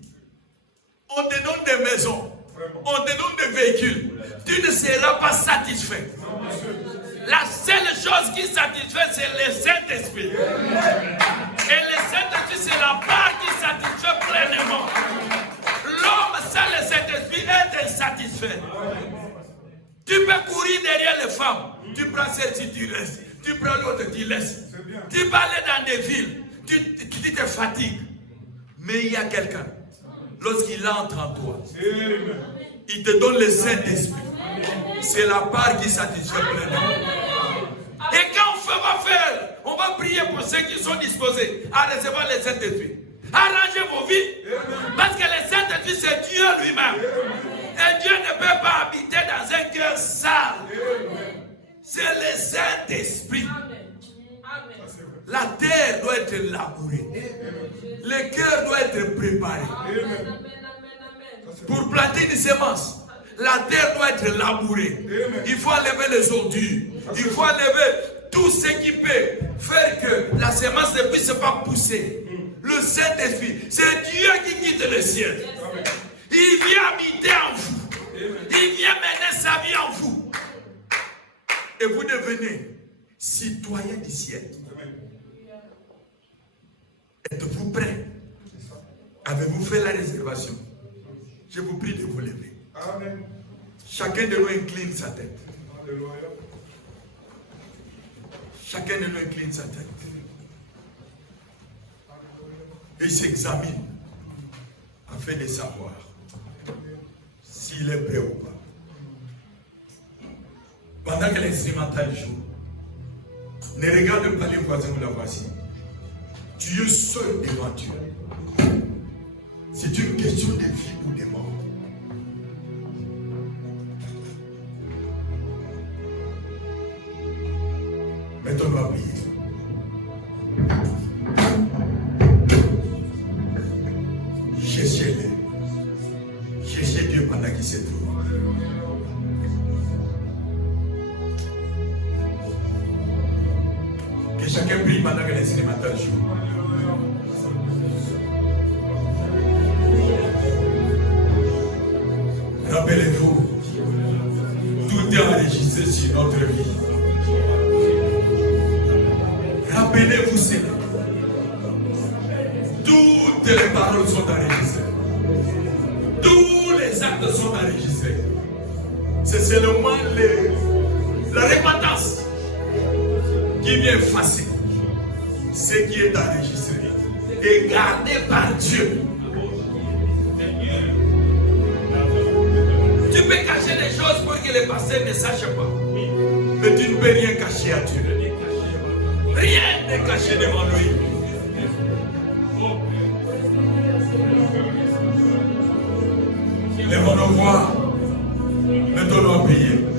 On te donne des maisons. On te donne des véhicules. Tu ne seras pas satisfait. La seule chose qui satisfait, c'est le Saint-Esprit. Et le Saint-Esprit, c'est la part qui satisfait pleinement. L'homme sans le Saint-Esprit est insatisfait. Tu peux courir derrière les femmes. Tu prends celle-ci, tu laisses. Tu prends l'autre, tu laisses. Tu peux aller dans des villes. Tu te fatigues. Mais il y a quelqu'un. Lorsqu'il entre en toi, il te donne le Saint-Esprit. C'est la part qui satisfait pleinement. Et quand on va prier pour ceux qui sont disposés à recevoir le Saint-Esprit. Arrangez vos vies. Parce que le Saint-Esprit, c'est Dieu lui-même. Et Dieu ne peut pas habiter dans un cœur sale. C'est le Saint-Esprit. La terre doit être labourée. Le cœur doit être préparé. Pour planter une semence, la terre doit être labourée. Il faut enlever les ordures. Il faut enlever tout ce qui peut faire que la semence ne puisse pas pousser. Le Saint-Esprit, c'est Dieu qui quitte le ciel. Il vient habiter en vous. Il vient mener sa vie en vous. Et vous devenez citoyen du ciel. Êtes-vous prêts? Avez-vous fait la réservation? Je vous prie de vous lever. Amen. Chacun de nous incline sa tête. Alléluia. Chacun de nous incline sa tête. Et s'examine afin de savoir s'il est prêt ou pas. Pendant que l'instrumental joue, ne regarde pas les voisins ou la voisine. Tu es seul devant Dieu. C'est une question de vie ou de mort. Maintenant, on va prier. Cherchez-le. Cherchez Dieu pendant qu'il se trouve. Que chacun prie pendant que l'instrumental joue. Rappelez-vous, tout est enregistré sur notre vie. Rappelez-vous cela. Toutes les paroles sont enregistrées. Tous les actes sont enregistrés. C'est seulement la repentance qui vient effacer ce qui est enregistré et gardé par Dieu. Tu peux cacher des choses pour que les passés ne sachent pas. Mais tu ne peux rien cacher à Dieu. Rien n'est caché devant lui. Lèvons nos voix. Mettons ton nom à payer.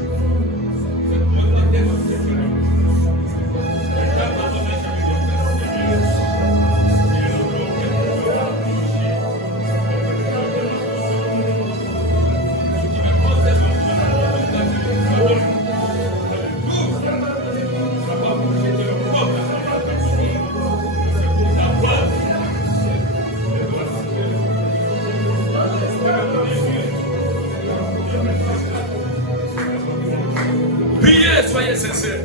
Priez, soyez sincères.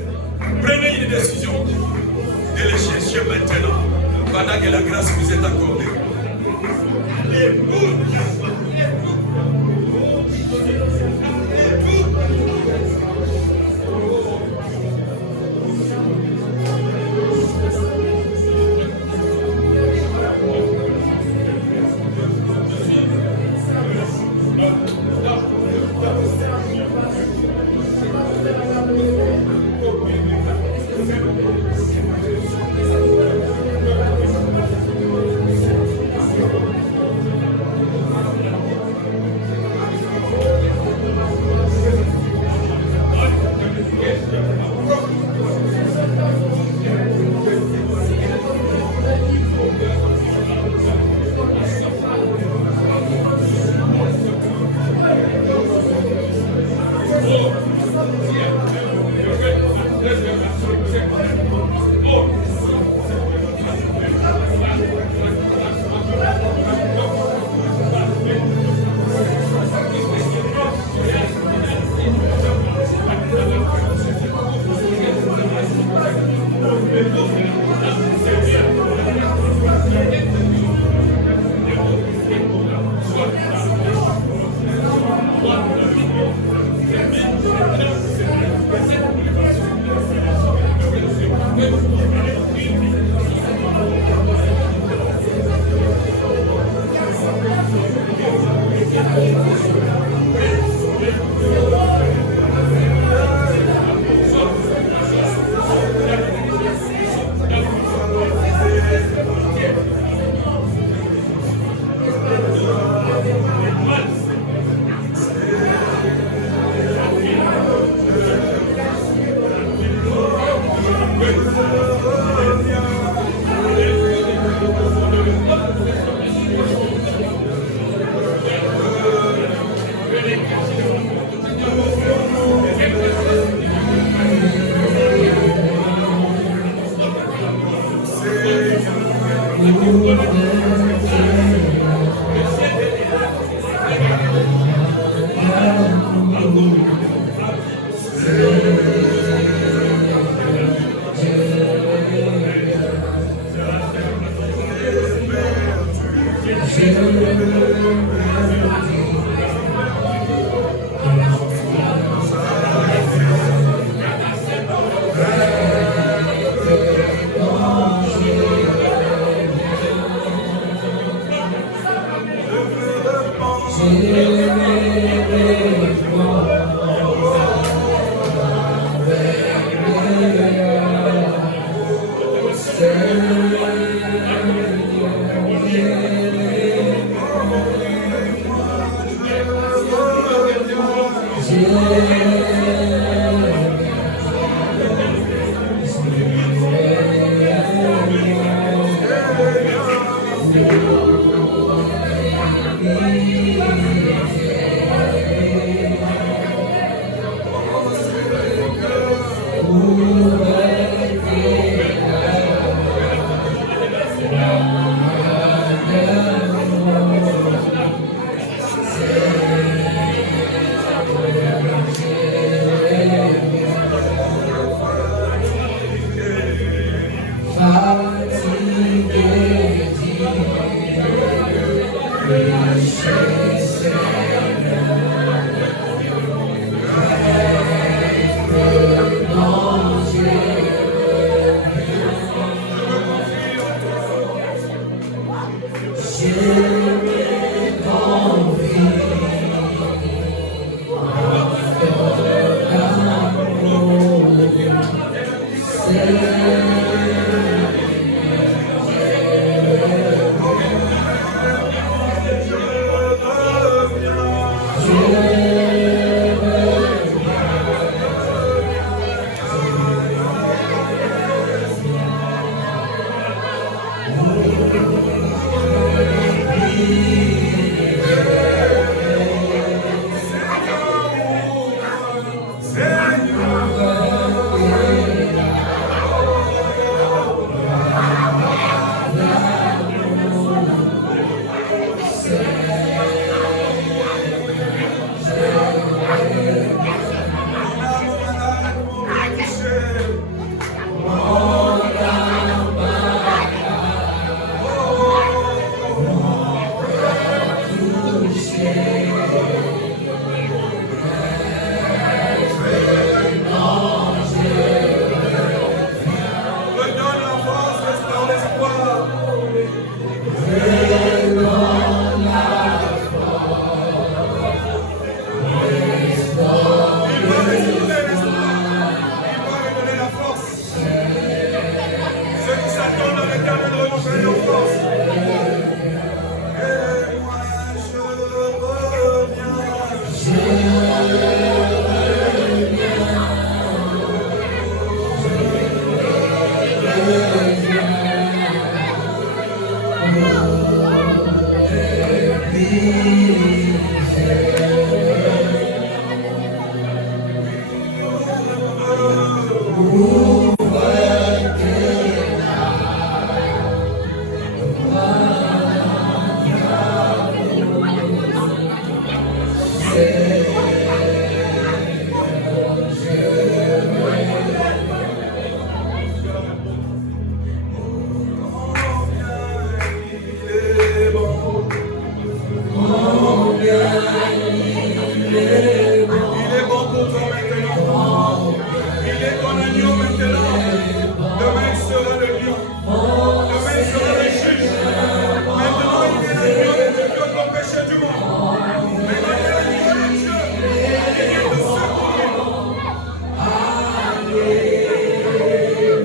Prenez une décision de le chercher maintenant, pendant que la grâce vous est accordée.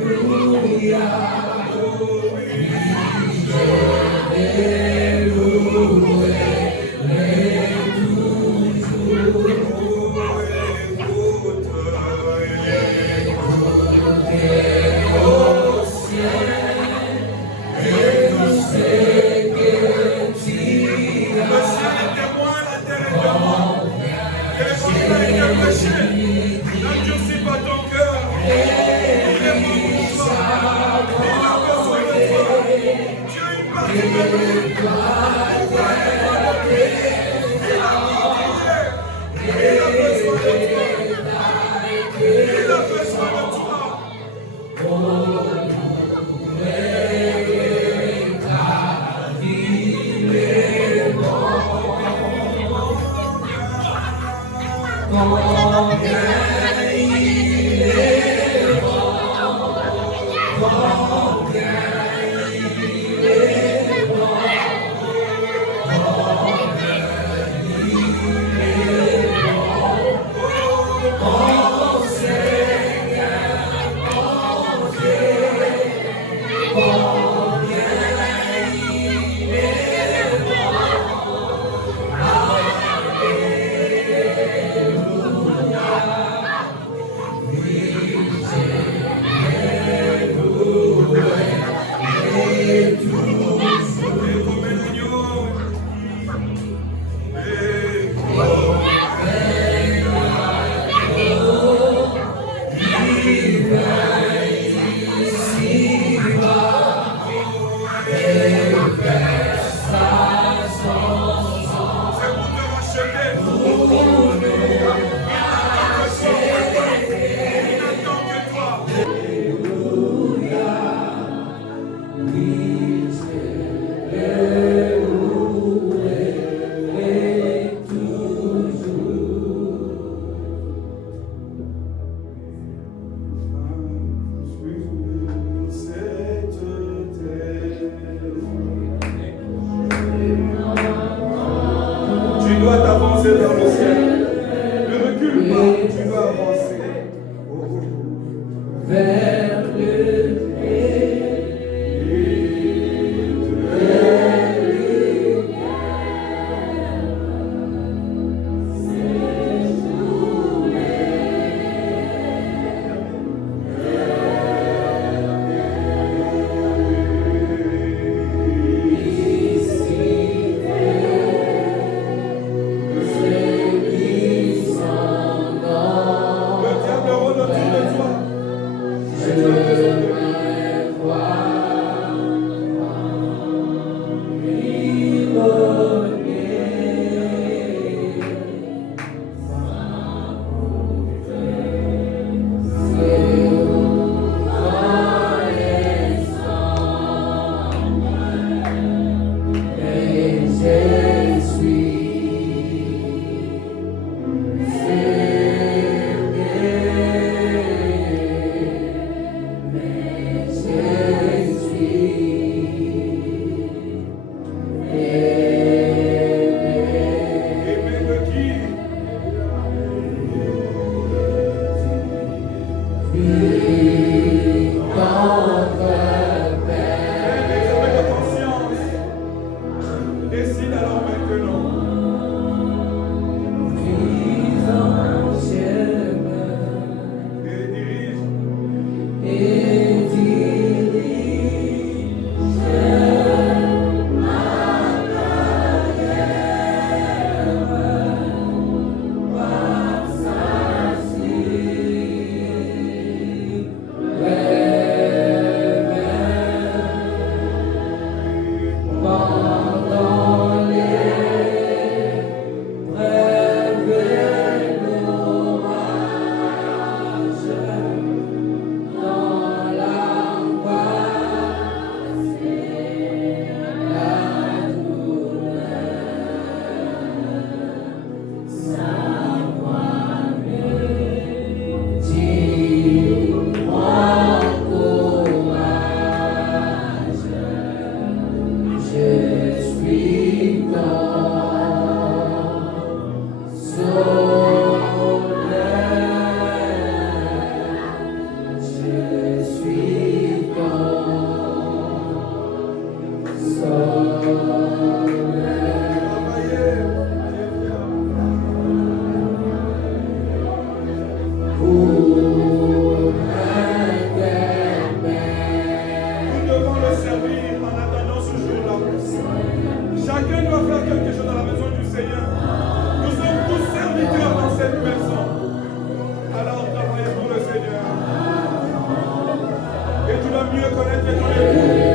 Jésus. mieux connaître ton époux.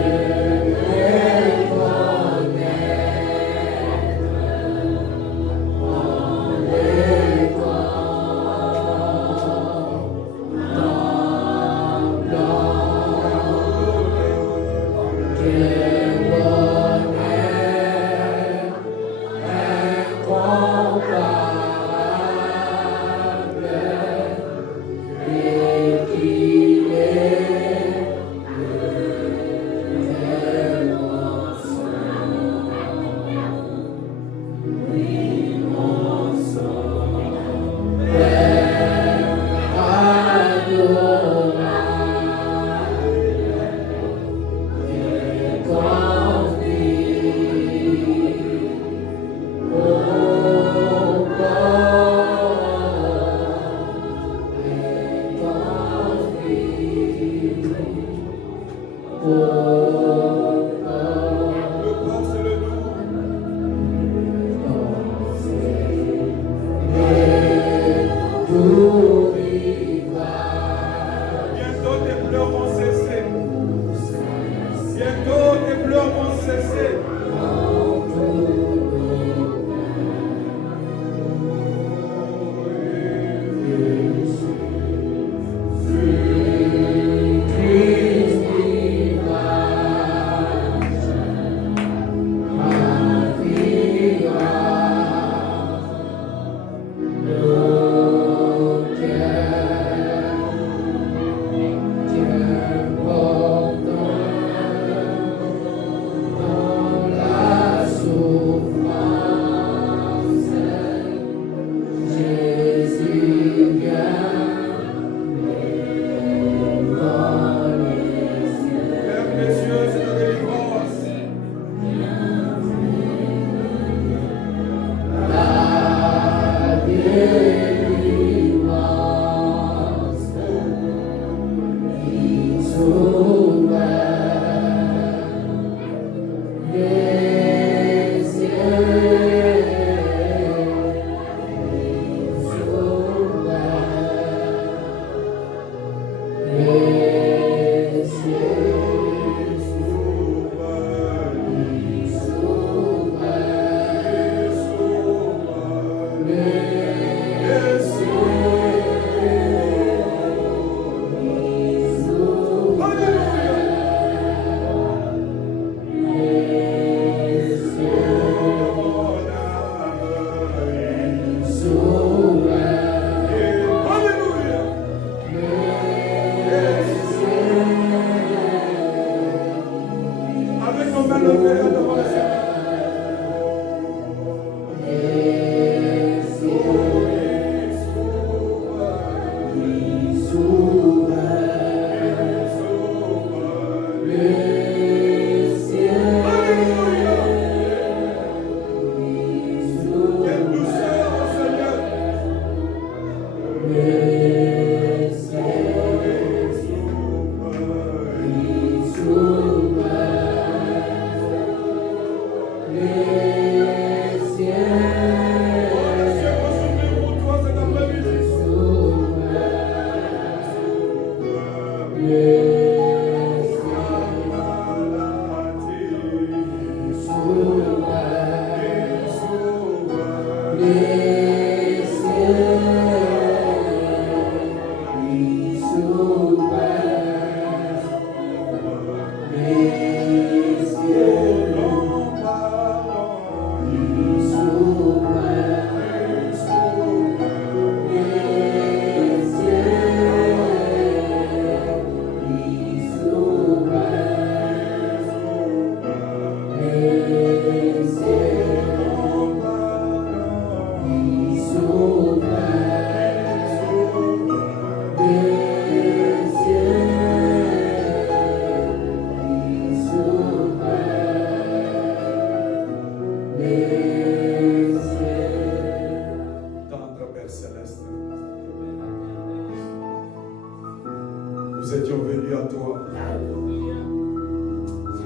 Nous étions venus à toi.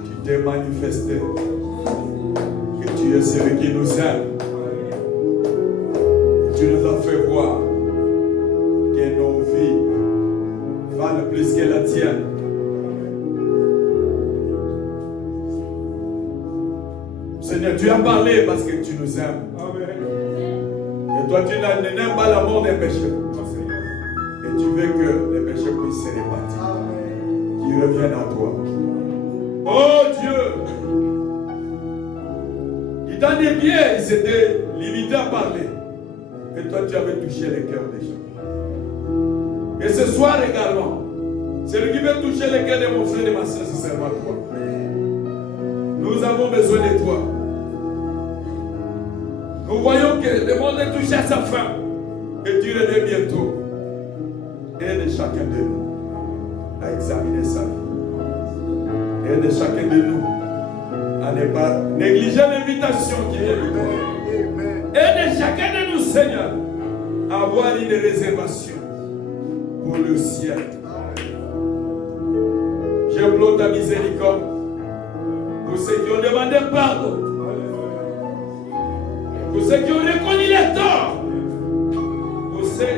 Tu t'es manifesté. Que tu es celui qui nous aime. Et tu nous as fait voir que nos vies valent plus que la tienne. Seigneur, tu as parlé parce que tu nous aimes. Et toi, tu n'aimes pas la mort des pécheurs. Et tu veux que les pécheurs puissent se répartir. Qu'ils reviennent à toi. Oh Dieu! Dans des biais, ils étaient limités à parler. Et toi, tu avais touché les cœurs des gens. Et ce soir également, celui qui veut toucher les cœurs de mon frère et de ma soeur, c'est seulement toi. Nous avons besoin de toi. Nous voyons que le monde est touché à sa fin. Et tu reviens bientôt. Aide chacun de nous à examiner sa vie. Aide chacun de nous à ne pas négliger l'invitation qui vient de toi. Aide chacun de nous, Seigneur, à avoir une réservation pour le ciel. J'implore ta miséricorde pour ceux qui ont demandé pardon, pour ceux qui ont reconnu les torts, pour ceux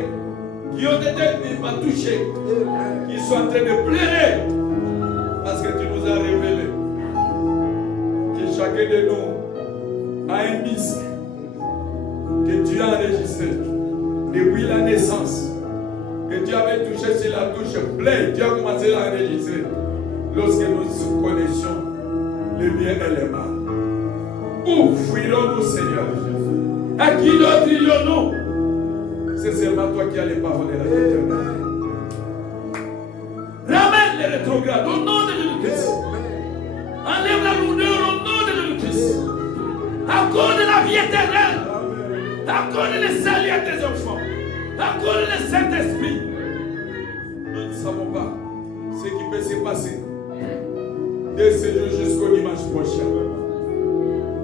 qui ont été vivement touchés, qui sont en train de pleurer parce que tu nous as révélé que chacun de nous a un disque que tu as enregistré depuis la naissance, que tu avais touché sur la touche play, tu as commencé à enregistrer lorsque nous connaissions le bien et le mal. Où fuirons-nous, Seigneur? À qui d'autre irons-nous? C'est seulement toi qui as les paroles de la vie éternelle. Ramène les rétrogrades au nom de Jésus-Christ. Enlève la lourdeur au nom de Jésus-Christ. Accorde la vie éternelle. Accorde le salut à tes enfants. Accorde le Saint-Esprit. Nous ne savons pas ce qui peut se passer dès ce jour jusqu'au dimanche prochain.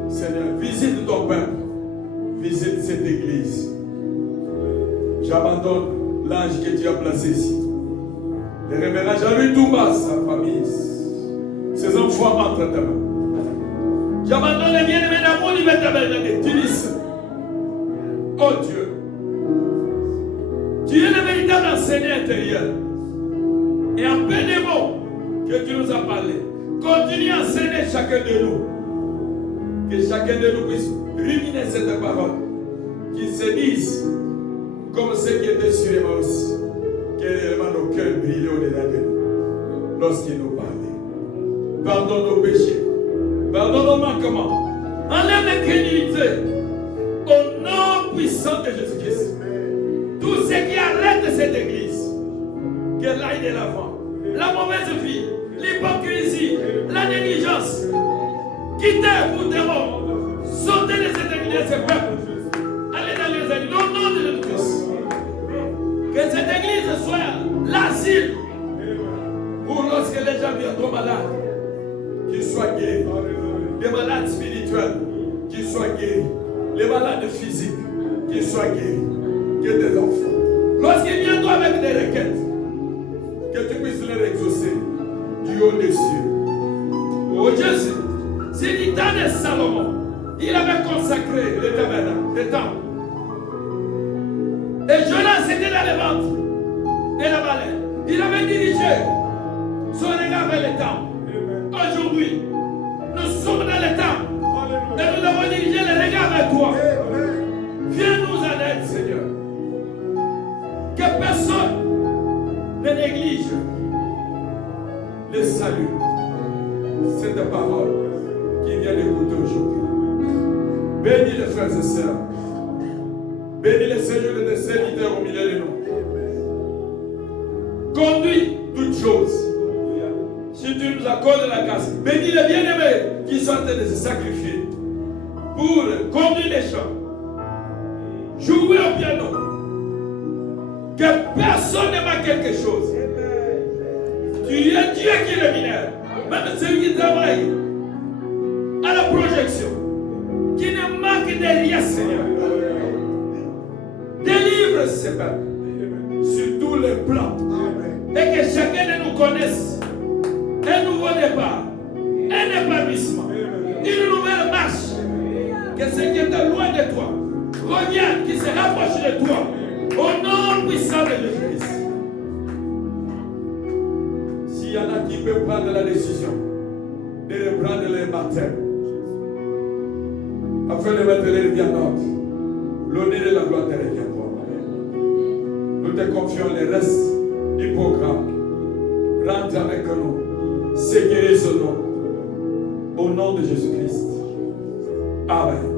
Seigneur, visite ton peuple. Visite cette église. J'abandonne l'ange que tu as placé ici. Le révérend Jean-Louis Toumba, sa famille, ses enfants entre ta main. J'abandonne les bien-aimés d'amour du Bethel de Tunis. Oh Dieu, tu es le véritable enseignant intérieur. Et en peu de mots que tu nous as parlé, continue à enseigner chacun de nous. Que chacun de nous puisse ruminer cette parole. Qu'il se dise, comme ceux qui étaient sur Emmaüs, que réellement nos cœurs brillaient au-delà de nous lorsqu'ils nous parlaient. Pardonne nos péchés. Pardonne nos manquements. Enlève l'incrédulité. Au nom puissant de Jésus-Christ. Tous ceux qui arrêtent cette église, qu'elle aille de l'avant. La mauvaise vie, l'hypocrisie, la négligence. Quittez-vous démons. Sautez de cette église, ce peuple. Allez dans les églises. Au nom de Jésus-Christ. Que cette église soit l'asile pour lorsque les gens viendront malades, qu'ils soient guéris. Les malades spirituels, qu'ils soient guéris. Les malades physiques, qu'ils soient guéris. Que des enfants. Lorsqu'ils viendront avec des requêtes, que tu puisses leur exaucer du haut des cieux. Oh Jésus, c'est du temps de Salomon. Il avait consacré le tabernacle, le temple. Et Jonas était dans le ventre de la baleine. Il avait dirigé son regard vers le temple. Aujourd'hui, nous sommes dans le temple. Et nous avons dirigé le regard vers toi. Viens nous en aide, Seigneur. Que personne ne néglige le salut. Cette parole qui vient d'écouter aujourd'hui. Bénis les frères et sœurs. Bénis les séjours de tes serviteurs au milieu de nous. Conduis toutes choses. Si tu nous accordes la grâce, bénis les bien-aimés qui sont en train de se sacrifier pour conduire les chants, jouer au piano. Que personne ne manque quelque chose. Tu es Dieu qui le minère. Même celui qui travaille à la projection, qui ne manque de rien, Seigneur. Délivre ces peuples sur tous les plans. Et que chacun de nous connaisse un nouveau départ, un épanouissement, une nouvelle marche. Que ceux qui étaient loin de toi reviennent, qui se rapprochent de toi. Au nom puissant de Jésus-Christ. S'il y en a qui peuvent prendre la décision de reprendre le baptême, afin de mettre les vies en ordre. L'honneur et la gloire te revient, toi. Nous te confions les restes du programme. Rentre avec nous. Sécurise-nous. Au nom de Jésus-Christ. Amen.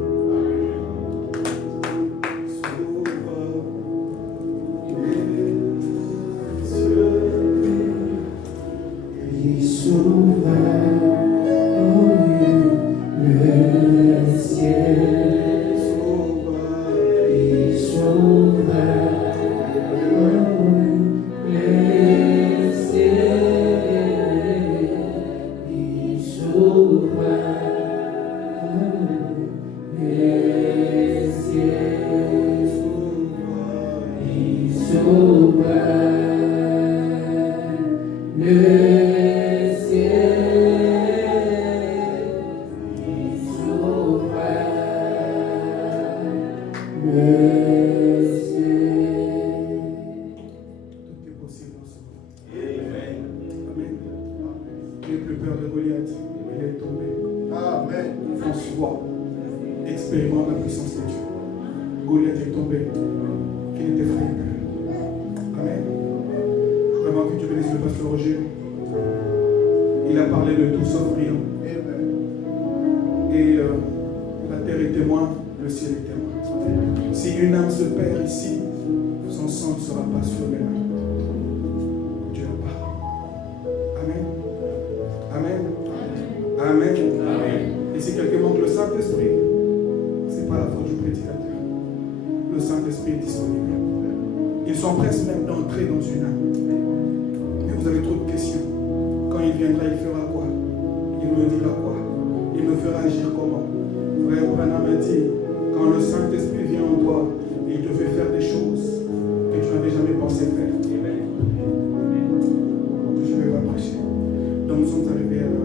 Donc nous sommes arrivés à